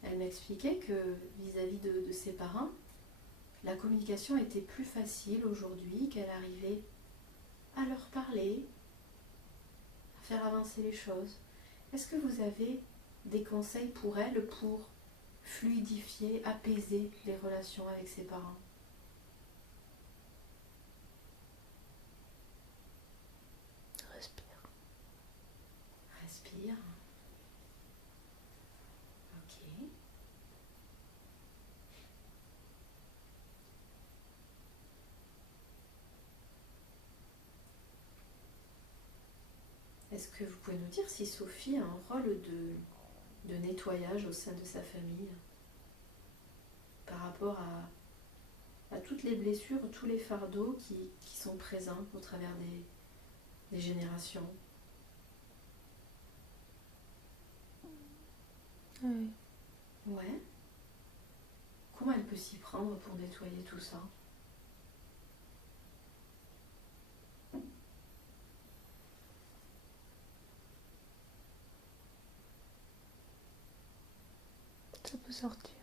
Elle m'expliquait que vis-à-vis de ses parents, la communication était plus facile aujourd'hui, qu'elle arrivait à leur parler, à faire avancer les choses. Est-ce que vous avez des conseils pour elle pour fluidifier, apaiser les relations avec ses parents? Respire. Respire. Ok. Est-ce que vous pouvez nous dire si Sophie a un rôle de nettoyage au sein de sa famille par rapport à toutes les blessures, tous les fardeaux qui sont présents au travers des générations? Oui. Ouais. Comment elle peut s'y prendre pour nettoyer tout ça? Ça peut sortir.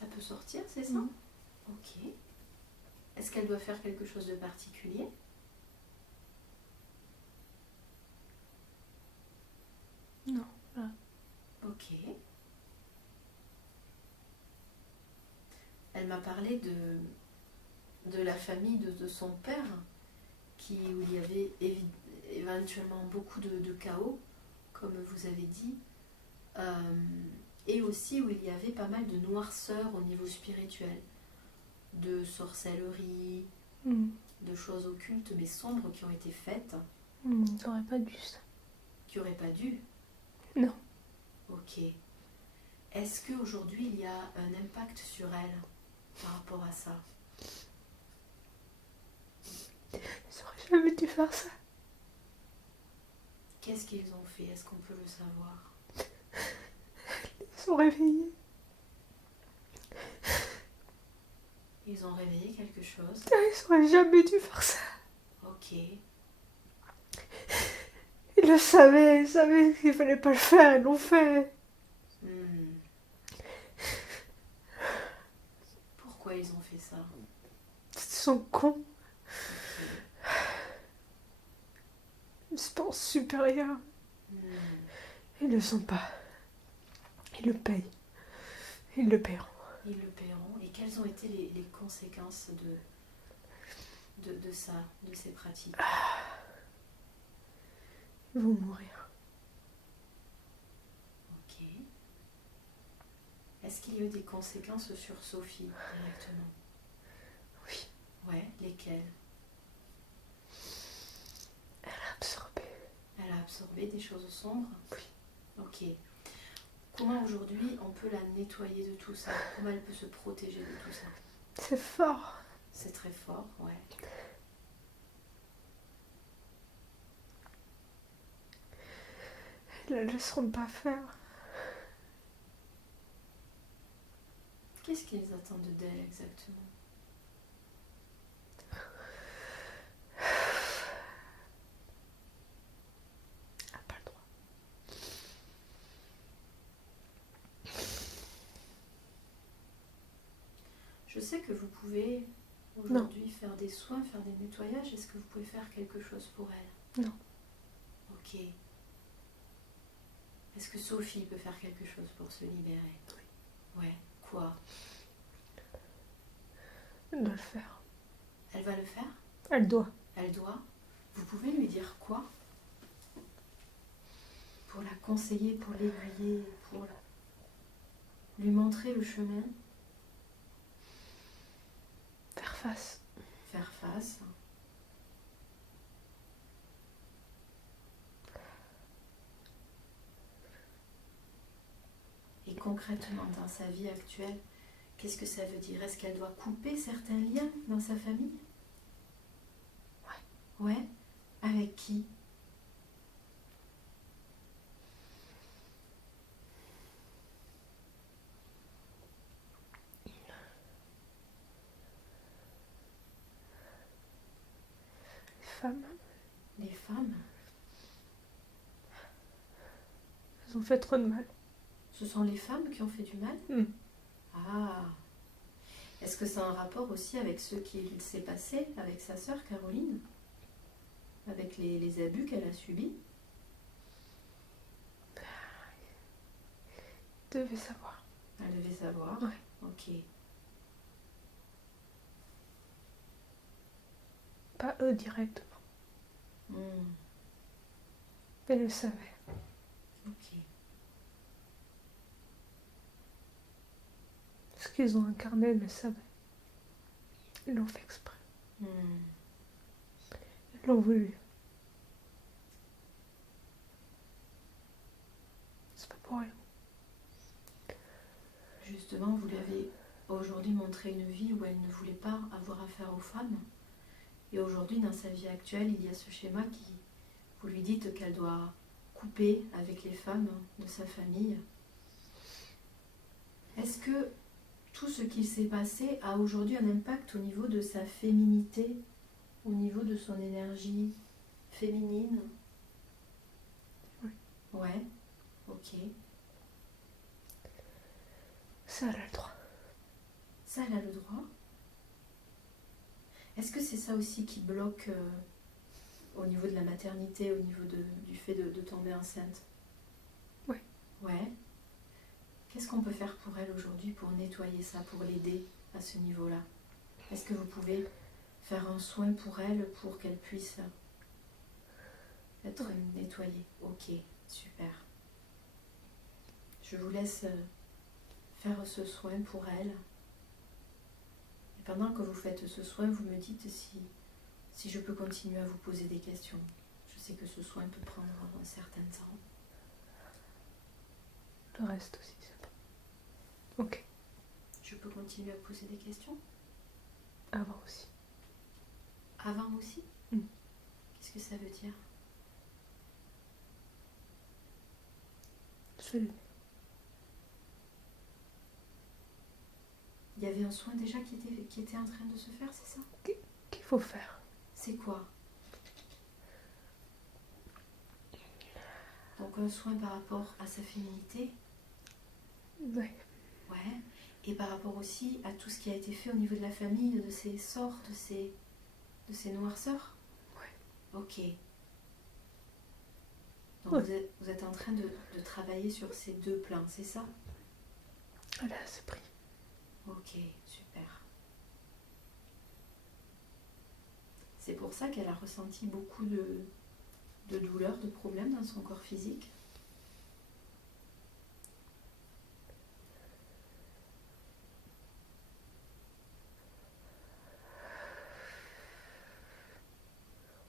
Ça peut sortir, c'est ça? Mhm. Ok. Est-ce qu'elle doit faire quelque chose de particulier? Non. Voilà. Ok. Elle m'a parlé de la famille de son père, où il y avait éventuellement beaucoup de chaos, comme vous avez dit, et aussi où il y avait pas mal de noirceur au niveau spirituel, de sorcellerie, de choses occultes mais sombres qui ont été faites. T'aurais pas dû ça. Qui n'auraient pas dû? Non. Ok. Est-ce qu'aujourd'hui il y a un impact sur elle par rapport à ça? Ils auraient jamais dû faire ça. Qu'est-ce qu'ils ont fait? Est-ce qu'on peut le savoir? Ils sont réveillés. Ils ont réveillé quelque chose? Ils auraient jamais dû faire ça. Ok. Ils le savaient, ils savaient qu'il fallait pas le faire, ils l'ont fait. Pourquoi ils ont fait ça? Ils sont cons. Ok. Ils se pensent supérieurs. Ils le sont pas. Ils le payent. Ils le paieront. Ils le paieront. Et quelles ont été les conséquences de ça, de ces pratiques? Ils vont mourir. Ok. Est-ce qu'il y a eu des conséquences sur Sophie directement? Oui. Ouais, lesquelles? Elle a absorbé. Elle a absorbé des choses sombres? Oui. Ok. Comment aujourd'hui on peut la nettoyer de tout ça? Comment elle peut se protéger de tout ça? C'est fort. C'est très fort, ouais. Ils la laisseront pas faire. Qu'est-ce qu'ils attendent d'elle exactement? Elle n'a pas le droit. Je sais que vous pouvez aujourd'hui faire des soins, faire des nettoyages. Est-ce que vous pouvez faire quelque chose pour elle? Non. Ok. Est-ce que Sophie peut faire quelque chose pour se libérer? Oui. Ouais. Quoi? Elle doit le faire. Elle va le faire? Elle doit. Elle doit? Vous pouvez lui dire quoi? Pour la conseiller, pour l'aiguiller, pour lui montrer le chemin? Faire face. Faire face. Et concrètement, dans sa vie actuelle, qu'est-ce que ça veut dire? Est-ce qu'elle doit couper certains liens dans sa famille? Ouais. Ouais? Avec qui? femmes. Les femmes? Elles ont fait trop de mal. Ce sont les femmes qui ont fait du mal? Ah. Est-ce que ça a un rapport aussi avec ce qu'il s'est passé avec sa sœur Caroline? Avec les abus qu'elle a subis? Elle devait savoir. Elle devait savoir? Ouais. Ok. Pas eux directement. Elle le savait. Ok. Ce qu'ils ont incarné, ils le savaient. Ils l'ont fait exprès. Ils l'ont voulu. C'est pas pour rien. Justement, vous lui avez aujourd'hui montré une vie où elle ne voulait pas avoir affaire aux femmes. Et aujourd'hui, dans sa vie actuelle, il y a ce schéma qui, vous lui dites qu'elle doit couper avec les femmes de sa famille. Est-ce que tout ce qui s'est passé a aujourd'hui un impact au niveau de sa féminité, au niveau de son énergie féminine? Oui. Ouais, ok. Ça, elle a le droit. Ça, elle a le droit. Est-ce que c'est ça aussi qui bloque au niveau de la maternité, au niveau du fait de tomber enceinte? Oui. Ouais. Qu'est-ce qu'on peut faire pour elle aujourd'hui pour nettoyer ça, pour l'aider à ce niveau-là? Est-ce que vous pouvez faire un soin pour elle pour qu'elle puisse être nettoyée? Ok, super. Je vous laisse faire ce soin pour elle. Et pendant que vous faites ce soin, vous me dites si je peux continuer à vous poser des questions. Je sais que ce soin peut prendre un certain temps. Le reste aussi, c'est bon. Ok. Je peux continuer à poser des questions? Avant aussi. Avant aussi? Qu'est-ce que ça veut dire? Il y avait un soin déjà qui était en train de se faire, c'est ça? Qu'il faut faire. C'est quoi? Donc un soin par rapport à sa féminité? Ouais. Ouais. Et par rapport aussi à tout ce qui a été fait au niveau de la famille, de ses sorts, de ses noirceurs? Ouais. Ok. Donc Ouais. vous êtes en train de travailler sur ces deux plans, c'est ça? Elle a assez pris. Ok, super. C'est pour ça qu'elle a ressenti beaucoup de douleurs, de problèmes dans son corps physique?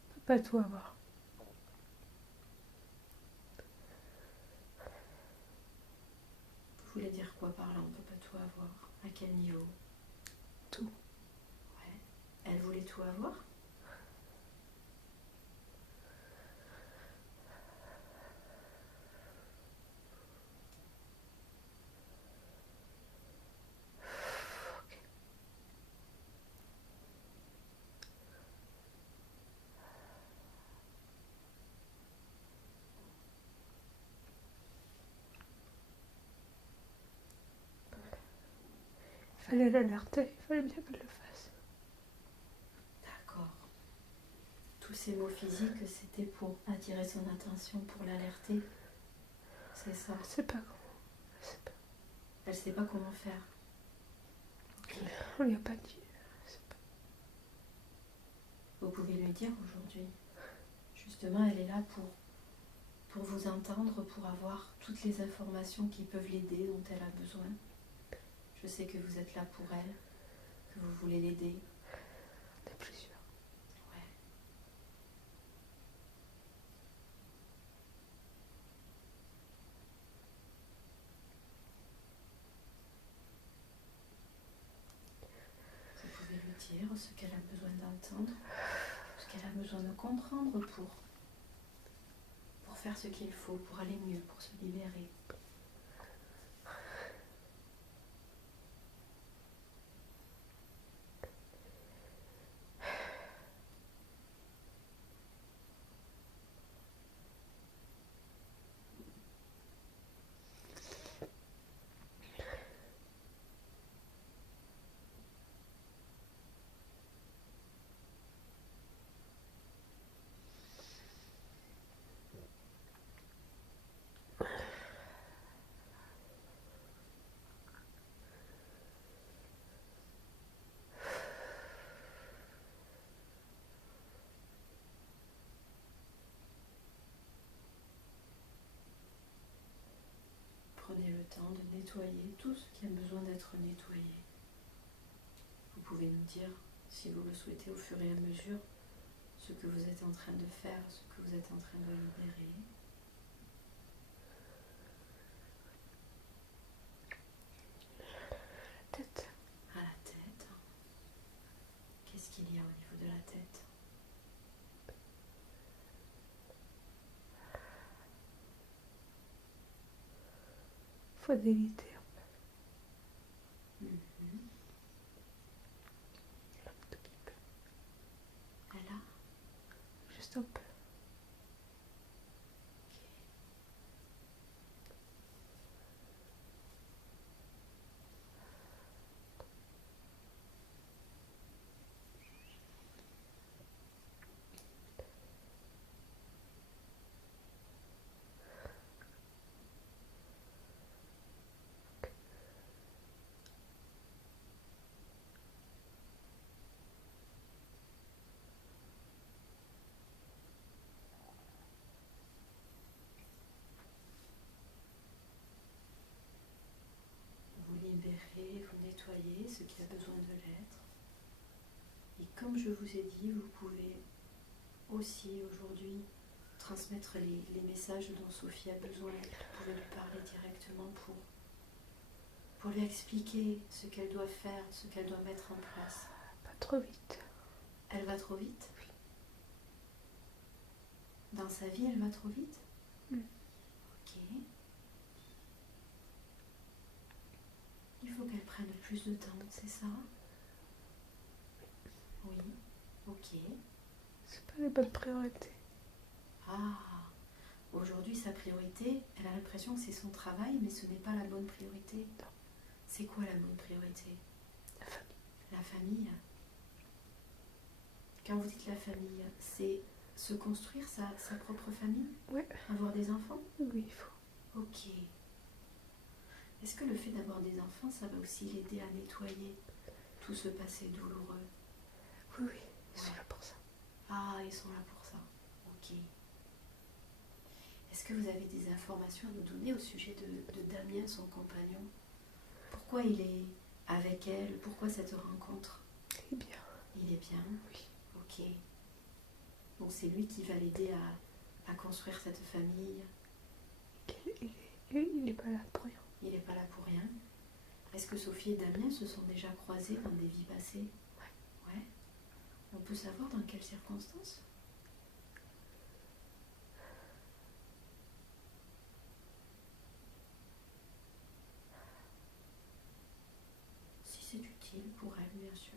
On peut pas tout avoir. Vous voulez dire quoi par là? On ne peut pas tout avoir. À quel niveau? Tout. Ouais. Elle voulait tout avoir? Il fallait l'alerter, il fallait bien qu'elle le fasse. D'accord. Tous ces mots physiques, c'était pour attirer son attention, pour l'alerter. C'est ça. Elle sait pas comment. Elle sait pas. Elle ne sait pas comment faire. Ok. On lui a pas dit. Elle sait pas. Vous pouvez lui dire aujourd'hui. Justement, elle est là pour vous entendre, pour avoir toutes les informations qui peuvent l'aider, dont elle a besoin. Je sais que vous êtes là pour elle, que vous voulez l'aider. On est plusieurs. Ouais. Vous pouvez lui dire ce qu'elle a besoin d'entendre, ce qu'elle a besoin de comprendre pour faire ce qu'il faut, pour aller mieux, pour se libérer. nettoyer tout ce qui a besoin d'être nettoyé. Vous pouvez nous dire, si vous le souhaitez, au fur et à mesure, ce que vous êtes en train de faire, ce que vous êtes en train de libérer. Tête. À la tête. Qu'est-ce qu'il y a au niveau de la tête? Fidélité. Mhm. Et là, Juste un peu. vous libérez, vous nettoyez ce qui a besoin de l'être. Et comme je vous ai dit, vous pouvez aussi aujourd'hui transmettre les messages dont Sophie a besoin. Vous pouvez lui parler directement pour lui expliquer ce qu'elle doit faire, ce qu'elle doit mettre en place. Pas trop vite. Elle va trop vite? Dans sa vie, elle va trop vite? Ok. Il faut qu'elle prenne plus de temps, c'est ça? Oui. Ok. C'est pas les bonnes priorités. Ah. Aujourd'hui, sa priorité, elle a l'impression que c'est son travail, mais ce n'est pas la bonne priorité. C'est quoi la bonne priorité? La famille. La famille. Quand vous dites la famille, c'est se construire sa propre famille? Oui. Avoir des enfants? Oui, il faut. Ok. Est-ce que le fait d'avoir des enfants, ça va aussi l'aider à nettoyer tout ce passé douloureux? Oui, ils sont là pour ça. Ah, ils sont là pour ça. Ok. Est-ce que vous avez des informations à nous donner au sujet de Damien, son compagnon? Pourquoi il est avec elle? Pourquoi cette rencontre? Il est bien. Il est bien? Oui. Ok. Donc c'est lui qui va l'aider à construire cette famille. Il n'est pas là pour rien. Il n'est pas là pour rien. Est-ce que Sophie et Damien se sont déjà croisés dans des vies passées? Ouais. On peut savoir dans quelles circonstances? Si c'est utile pour elle, bien sûr.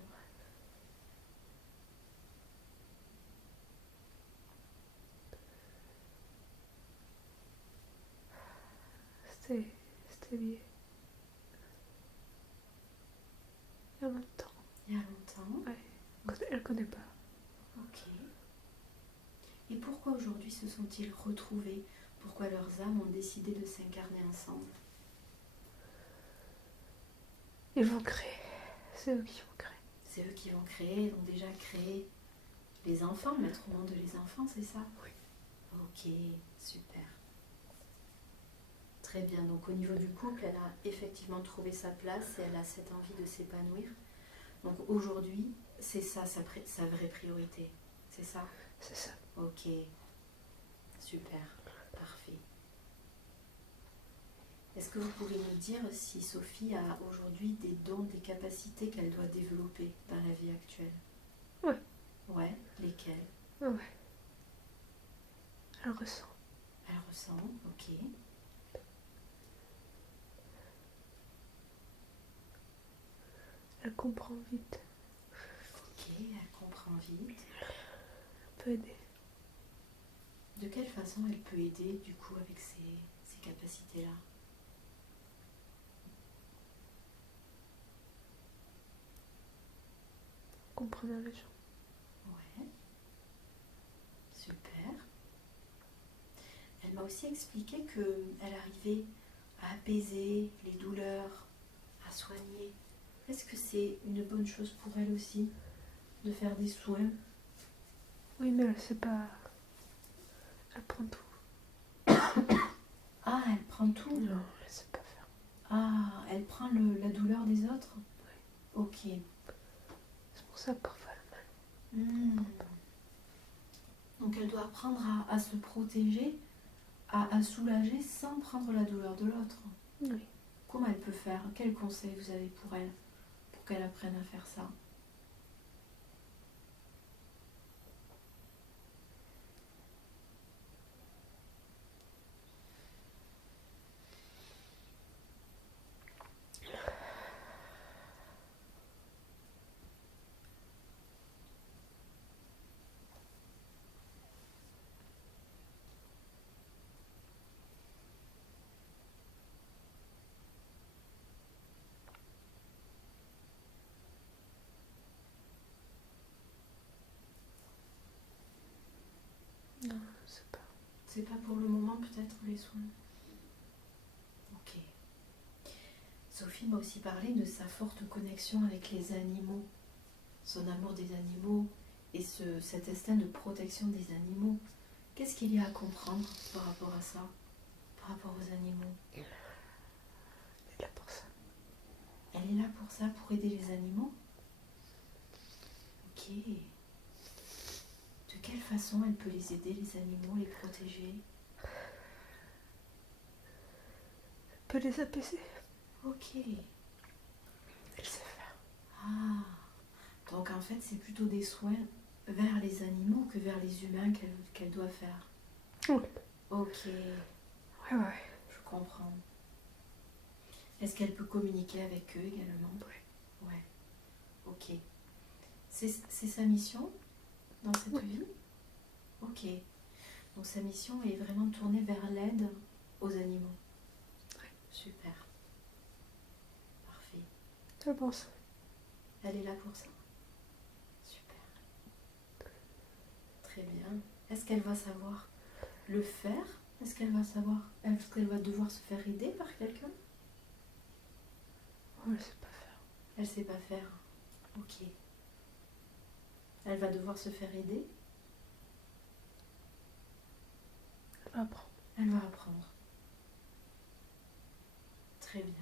C'était lié. Il y a longtemps. Il y a longtemps? Ouais. Elle connaît pas. Ok. Et pourquoi aujourd'hui se sont-ils retrouvés? Pourquoi leurs âmes ont décidé de s'incarner ensemble? Ils vont créer. C'est eux qui vont créer. C'est eux qui vont créer, ils ont déjà créé les enfants, mettre au monde les enfants, c'est ça? Oui. Ok, super. Très bien, donc au niveau du couple, elle a effectivement trouvé sa place et elle a cette envie de s'épanouir. Donc aujourd'hui, c'est ça sa vraie priorité, c'est ça? C'est ça. Ok, super, parfait. Est-ce que vous pouvez nous dire si Sophie a aujourd'hui des dons, des capacités qu'elle doit développer dans la vie actuelle? Ouais. Ouais, lesquelles? Ouais. Elle ressent. Elle ressent, ok. Elle comprend vite. Ok, elle comprend vite. Elle peut aider. De quelle façon elle peut aider du coup avec ces capacités-là? Comprend bien les gens. Ouais, super. Elle m'a aussi expliqué qu'elle arrivait à apaiser les douleurs, à soigner. Est-ce que c'est une bonne chose pour elle aussi de faire des soins? Oui, mais elle sait pas. Elle prend tout. Ah, elle prend tout? Non, elle sait pas faire. Ah, elle prend la douleur des autres? Ok. C'est pour ça que parfois Hmm. Donc elle doit apprendre à se protéger, à soulager sans prendre la douleur de l'autre. oui. Comment elle peut faire? Quel conseil vous avez pour elle, pour qu'elle apprenne à faire ça? Non, c'est pas. C'est pas pour le moment peut-être les soins. Ok. Sophie m'a aussi parlé de sa forte connexion avec les animaux, son amour des animaux et cet instinct de protection des animaux. Qu'est-ce qu'il y a à comprendre par rapport à ça, par rapport aux animaux? Elle est là pour ça. Elle est là pour ça, pour aider les animaux? Ok. De quelle façon elle peut les aider, les animaux, les protéger? Elle peut les apaiser. Ok. Elle sait faire. Ah. Donc en fait, c'est plutôt des soins vers les animaux que vers les humains qu'elle doit faire. Oui. Ok, Ouais. je comprends. Est-ce qu'elle peut communiquer avec eux également? Oui. Ouais. Ok. C'est sa mission dans cette vie? Ok. Donc sa mission est vraiment tournée vers l'aide aux animaux. Oui. Super. Parfait. Je pense. Elle est là pour ça? Super. Très bien. Est-ce qu'elle va savoir le faire? Est-ce qu'elle va devoir se faire aider par quelqu'un? Elle sait pas faire. Elle sait pas faire. Ok. Elle va devoir se faire aider? Elle va apprendre. Elle va apprendre. Très bien.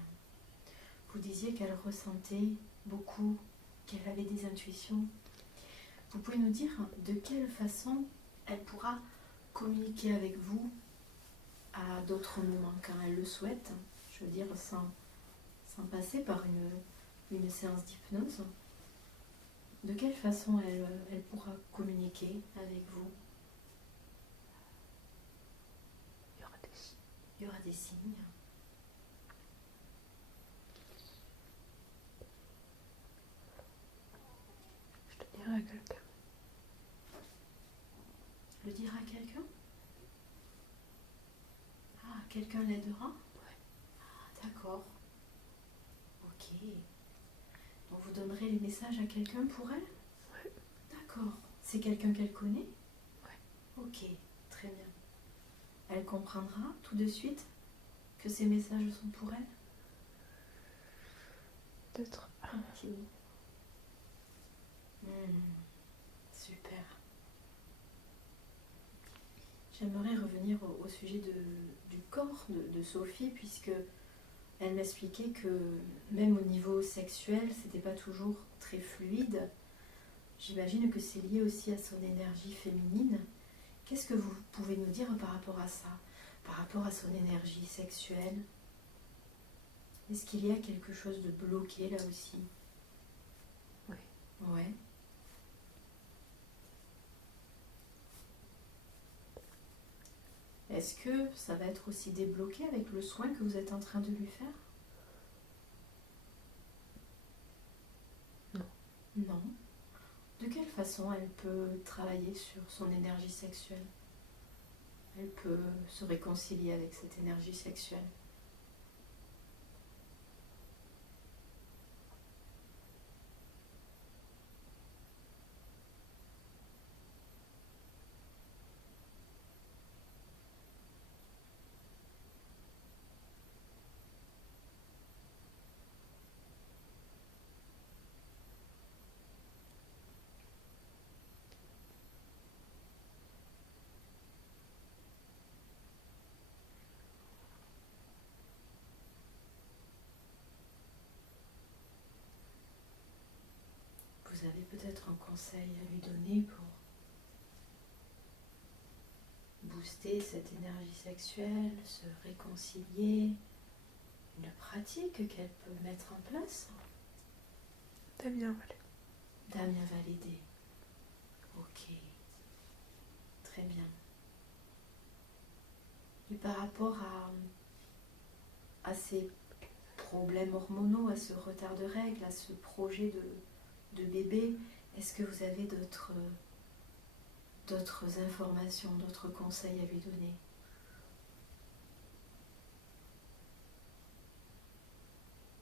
Vous disiez qu'elle ressentait beaucoup, qu'elle avait des intuitions. Vous pouvez nous dire de quelle façon elle pourra communiquer avec vous à d'autres moments quand elle le souhaite, je veux dire sans passer par une séance d'hypnose. De quelle façon elle pourra communiquer avec vous? Il y aura des signes. Il y aura des signes. Je te dirai à quelqu'un. Le dire à quelqu'un? Ah, quelqu'un l'aidera? Ouais. Ah, d'accord. Ok. Donc vous donnerez les messages à quelqu'un pour elle? Ouais. D'accord. C'est quelqu'un qu'elle connaît? Ouais. Ok, très bien. Elle comprendra tout de suite que ces messages sont pour elle? Peut-être. Ok. Super. J'aimerais revenir au sujet du corps de Sophie, puisque elle m'expliquait que même au niveau sexuel, c'était pas toujours très fluide. J'imagine que c'est lié aussi à son énergie féminine. Qu'est-ce que vous pouvez nous dire par rapport à ça, par rapport à son énergie sexuelle? Est-ce qu'il y a quelque chose de bloqué là aussi? Oui. Ouais. Est-ce que ça va être aussi débloqué avec le soin que vous êtes en train de lui faire? Non. Non. De quelle façon elle peut travailler sur son énergie sexuelle? Elle peut se réconcilier avec cette énergie sexuelle? avez peut-être un conseil à lui donner pour booster cette énergie sexuelle, se réconcilier, une pratique qu'elle peut mettre en place. Damien Vallée. Damien validé. Ok. Très bien. Et par rapport à ces problèmes hormonaux, à ce retard de règles, à ce projet de bébé, est-ce que vous avez d'autres informations, d'autres conseils à lui donner?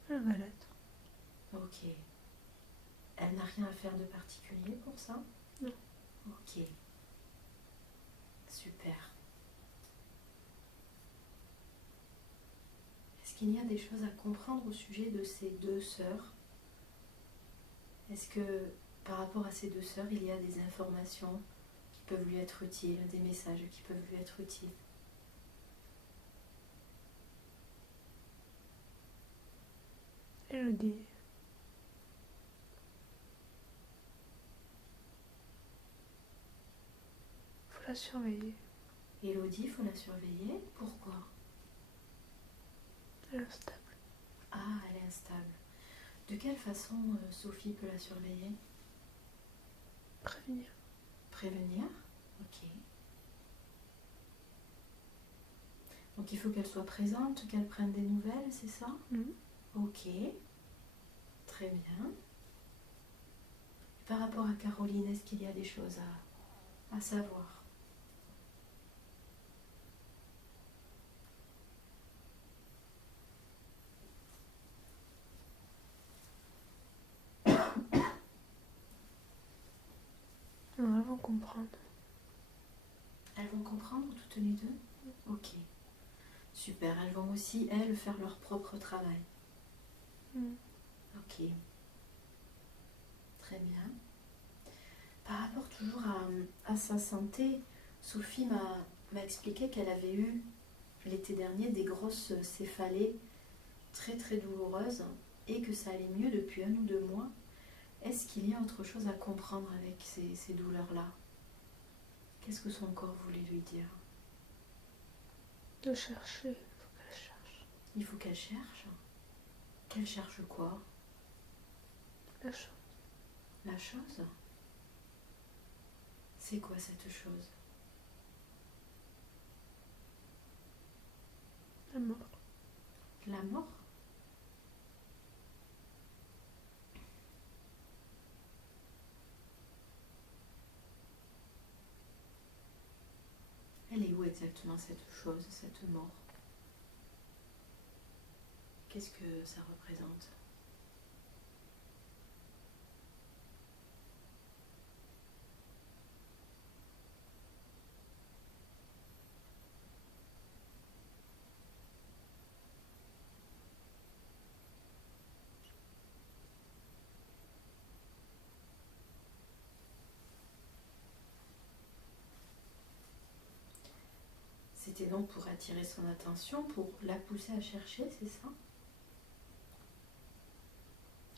Elle va l'être. Ok. Elle n'a rien à faire de particulier pour ça? Non. Ok. Super. Est-ce qu'il y a des choses à comprendre au sujet de ces deux sœurs? Est-ce que par rapport à ces deux sœurs, il y a des informations qui peuvent lui être utiles, des messages qui peuvent lui être utiles? Elodie. Faut la surveiller. Élodie, il faut la surveiller. Pourquoi? Elle est instable. Ah, elle est instable. De quelle façon Sophie peut la surveiller? Prévenir. Prévenir? Ok. Donc il faut qu'elle soit présente, qu'elle prenne des nouvelles, c'est ça? Ok. Très bien. Par rapport à Caroline, est-ce qu'il y a des choses à savoir? Non, elles vont comprendre. Elles vont comprendre toutes les deux? Ok. Super. Elles vont aussi, elles, faire leur propre travail. Ok. Très bien. Par rapport toujours à sa santé, Sophie m'a expliqué qu'elle avait eu l'été dernier des grosses céphalées très très douloureuses et que ça allait mieux depuis 1 ou 2 mois. Est-ce qu'il y a autre chose à comprendre avec ces douleurs-là? Qu'est-ce que son corps voulait lui dire? De chercher, il faut qu'elle cherche. Il faut qu'elle cherche. Qu'elle cherche quoi? La chose. La chose? C'est quoi cette chose? La mort. La mort? Elle est où exactement cette chose, cette mort? Qu'est-ce que ça représente? C'était donc pour attirer son attention, pour la pousser à chercher, c'est ça?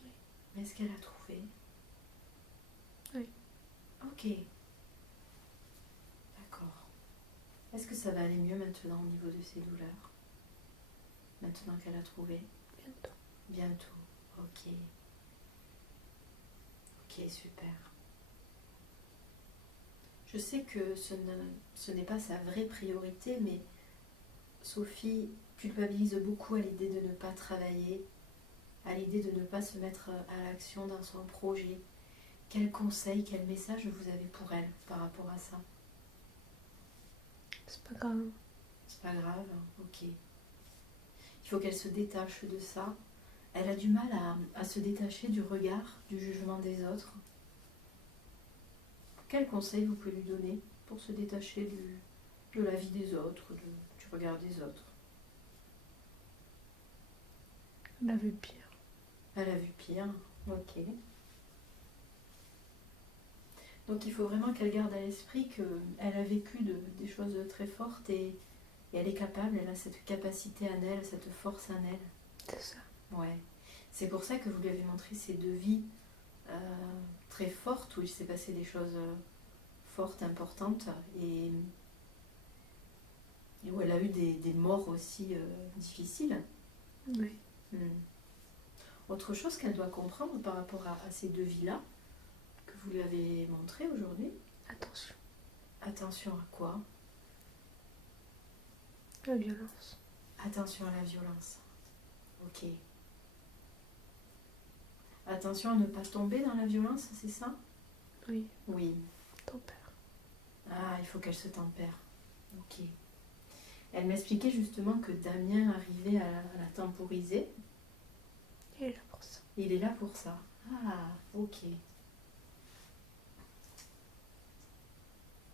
Oui. Mais est-ce qu'elle a trouvé? Oui. Ok. D'accord. Est-ce que ça va aller mieux maintenant au niveau de ses douleurs? Maintenant qu'elle a trouvé? Bientôt. Bientôt. Ok. Ok, super. Je sais que ce n'est pas sa vraie priorité, mais Sophie culpabilise beaucoup à l'idée de ne pas travailler, à l'idée de ne pas se mettre à l'action dans son projet. Quel conseil, quel message vous avez pour elle par rapport à ça? C'est pas grave. C'est pas grave, ok. Il faut qu'elle se détache de ça. Elle a du mal à se détacher du regard, du jugement des autres. Quel conseil vous pouvez lui donner pour se détacher de la vie des autres, du regard des autres? Elle a vu pire. Elle a vu pire, ok. Donc il faut vraiment qu'elle garde à l'esprit qu'elle a vécu des choses très fortes et elle est capable, elle a cette capacité en elle, cette force en elle. C'est ça. Ouais. C'est pour ça que vous lui avez montré ces devis très forte où il s'est passé des choses fortes, importantes et où elle a eu des morts aussi difficiles. Oui. Autre chose qu'elle doit comprendre par rapport à ces deux vies-là, que vous lui avez montré aujourd'hui. Attention. Attention à quoi? La violence. Attention à la violence. Ok. Attention à ne pas tomber dans la violence, c'est ça? Oui. Oui. Tempère. Ah, il faut qu'elle se tempère. Ok. Elle m'expliquait justement que Damien arrivait à la temporiser. Il est là pour ça. Il est là pour ça. Ah, ok.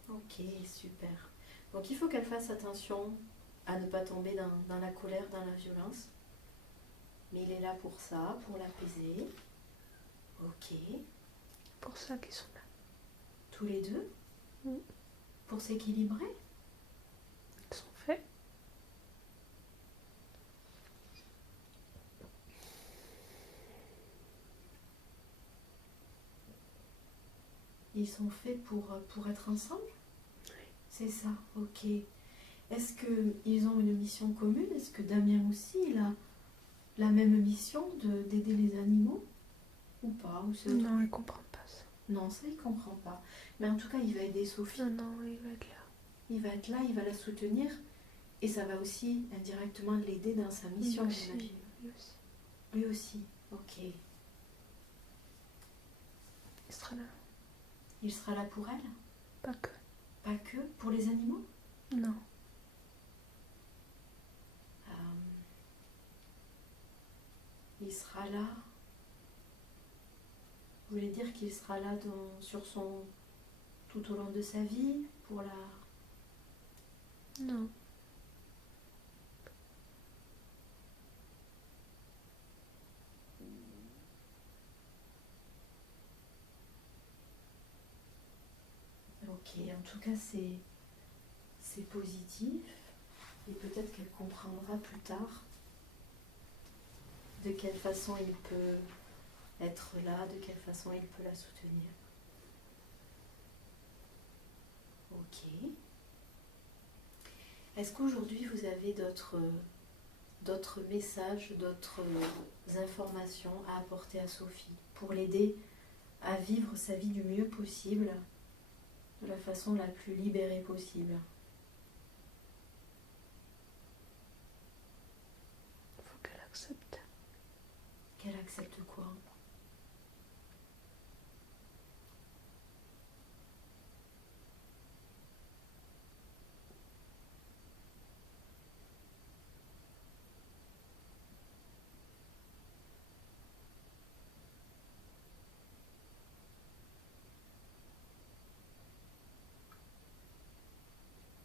Ok, super. Donc il faut qu'elle fasse attention à ne pas tomber dans la colère, dans la violence. Mais il est là pour ça, pour l'apaiser. Ok. C'est pour ça qu'ils sont là. Tous les deux? Mm. Pour s'équilibrer? Ils sont faits. Ils sont faits pour être ensemble? Oui. C'est ça, ok. Est-ce qu'ils ont une mission commune? Est-ce que Damien aussi, il a la même mission d'aider les animaux? Ou pas? Ou c'est autre Non, il comprend pas ça. Non, ça, il comprend pas. Mais en tout cas, il va aider Sophie. Non, il va être là. Il va être là, il va la soutenir. Et ça va aussi indirectement l'aider dans sa mission, Lui aussi. j'imagine. Lui aussi. Lui aussi, ok. Il sera là. Il sera là pour elle? Pas que. Pas que pour les animaux? Non. Il sera là. Vous voulez dire qu'il sera là tout au long de sa vie pour la... Non. Ok, en tout cas c'est positif et peut-être qu'elle comprendra plus tard de quelle façon il peut être là, de quelle façon il peut la soutenir. Ok. Est-ce qu'aujourd'hui vous avez d'autres messages, d'autres informations à apporter à Sophie pour l'aider à vivre sa vie du mieux possible, de la façon la plus libérée possible? Il faut qu'elle accepte. Qu'elle accepte quoi?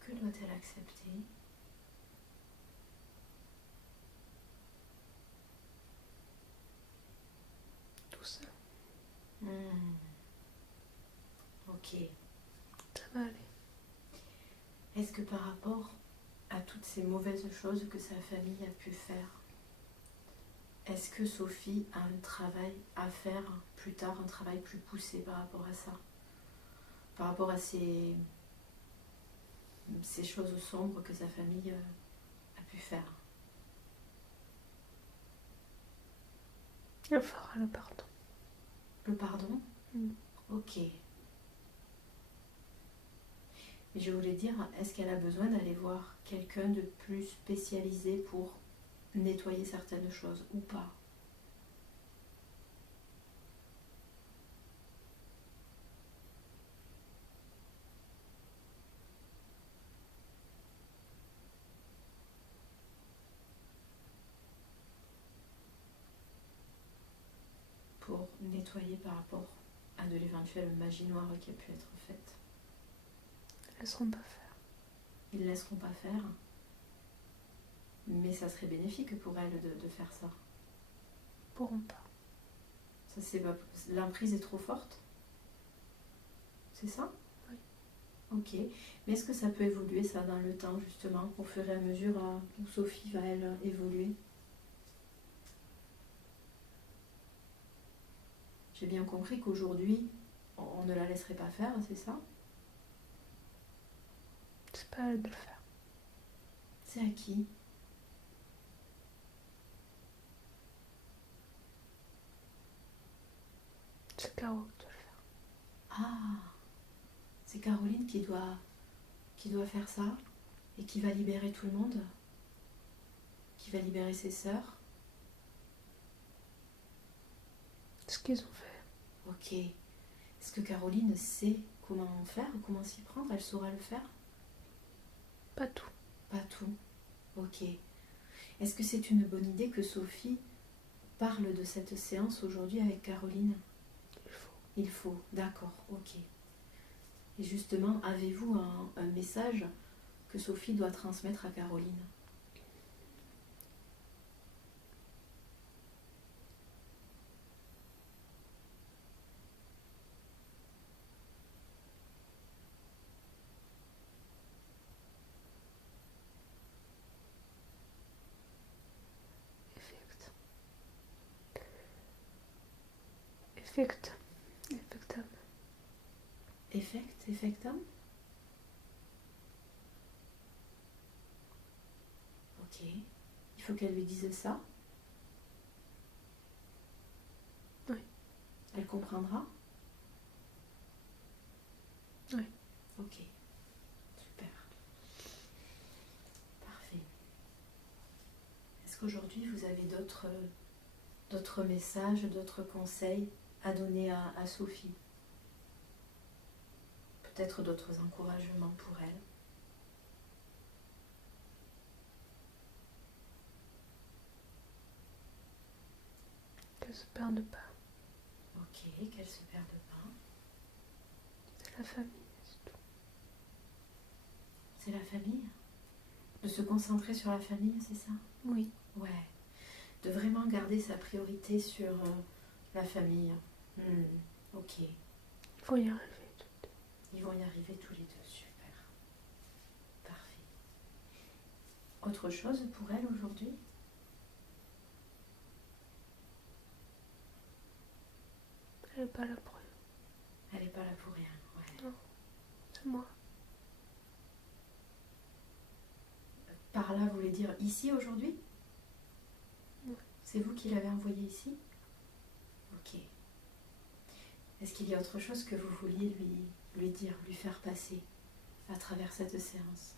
Que doit-elle accepter? Tout ça. Ok. Ça va aller. Est-ce que par rapport à toutes ces mauvaises choses que sa famille a pu faire, est-ce que Sophie a un travail à faire plus tard, un travail plus poussé par rapport à ça? Par rapport à ces choses sombres que sa famille a pu faire? Elle fera le pardon. Le pardon? Ok. Et je voulais dire, est-ce qu'elle a besoin d'aller voir quelqu'un de plus spécialisé pour nettoyer certaines choses ou pas? Pour nettoyer par rapport à de l'éventuelle magie noire qui a pu être faite. Ils ne laisseront pas faire. Ils ne laisseront pas faire. Mais ça serait bénéfique pour elle de faire ça. Ils pourront pas. Ça, l'emprise est trop forte? C'est ça? Oui. Ok. Mais est-ce que ça peut évoluer ça dans le temps justement, au fur et à mesure où Sophie va elle évoluer? J'ai bien compris qu'aujourd'hui, on ne la laisserait pas faire, c'est ça? C'est pas à elle de le faire. C'est à qui? C'est Caro qui doit le faire. Ah, c'est Caroline qui doit faire ça et qui va libérer tout le monde, qui va libérer ses sœurs. Ce qu'ils ont fait. Ok. Est-ce que Caroline sait comment faire, comment s'y prendre? Elle saura le faire? Pas tout. Pas tout. Ok. Est-ce que c'est une bonne idée que Sophie parle de cette séance aujourd'hui avec Caroline? Il faut. Il faut. D'accord. Ok. Et justement, avez-vous un message que Sophie doit transmettre à Caroline? Effect. Effect. Effectable. Effectum? Ok. Il faut qu'elle lui dise ça? Oui. Elle comprendra? Oui. Ok. Super. Parfait. Est-ce qu'aujourd'hui vous avez d'autres messages, d'autres conseils à donner à Sophie? Peut-être d'autres encouragements pour elle? Qu'elle se perde pas. Ok, qu'elle se perde pas. C'est la famille, c'est tout. C'est la famille? De se concentrer sur la famille, c'est ça? Oui. Ouais. De vraiment garder sa priorité sur la famille. Ok. Il faut y arriver. Ils vont y arriver tous les deux. Super. Parfait. Autre chose pour elle aujourd'hui? Elle n'est pas là pour rien. Elle n'est pas là pour rien. Ouais. Non. C'est moi. Par là, vous voulez dire ici aujourd'hui? Oui. C'est vous qui l'avez envoyé ici? Ok. Est-ce qu'il y a autre chose que vous vouliez lui dire, lui faire passer à travers cette séance?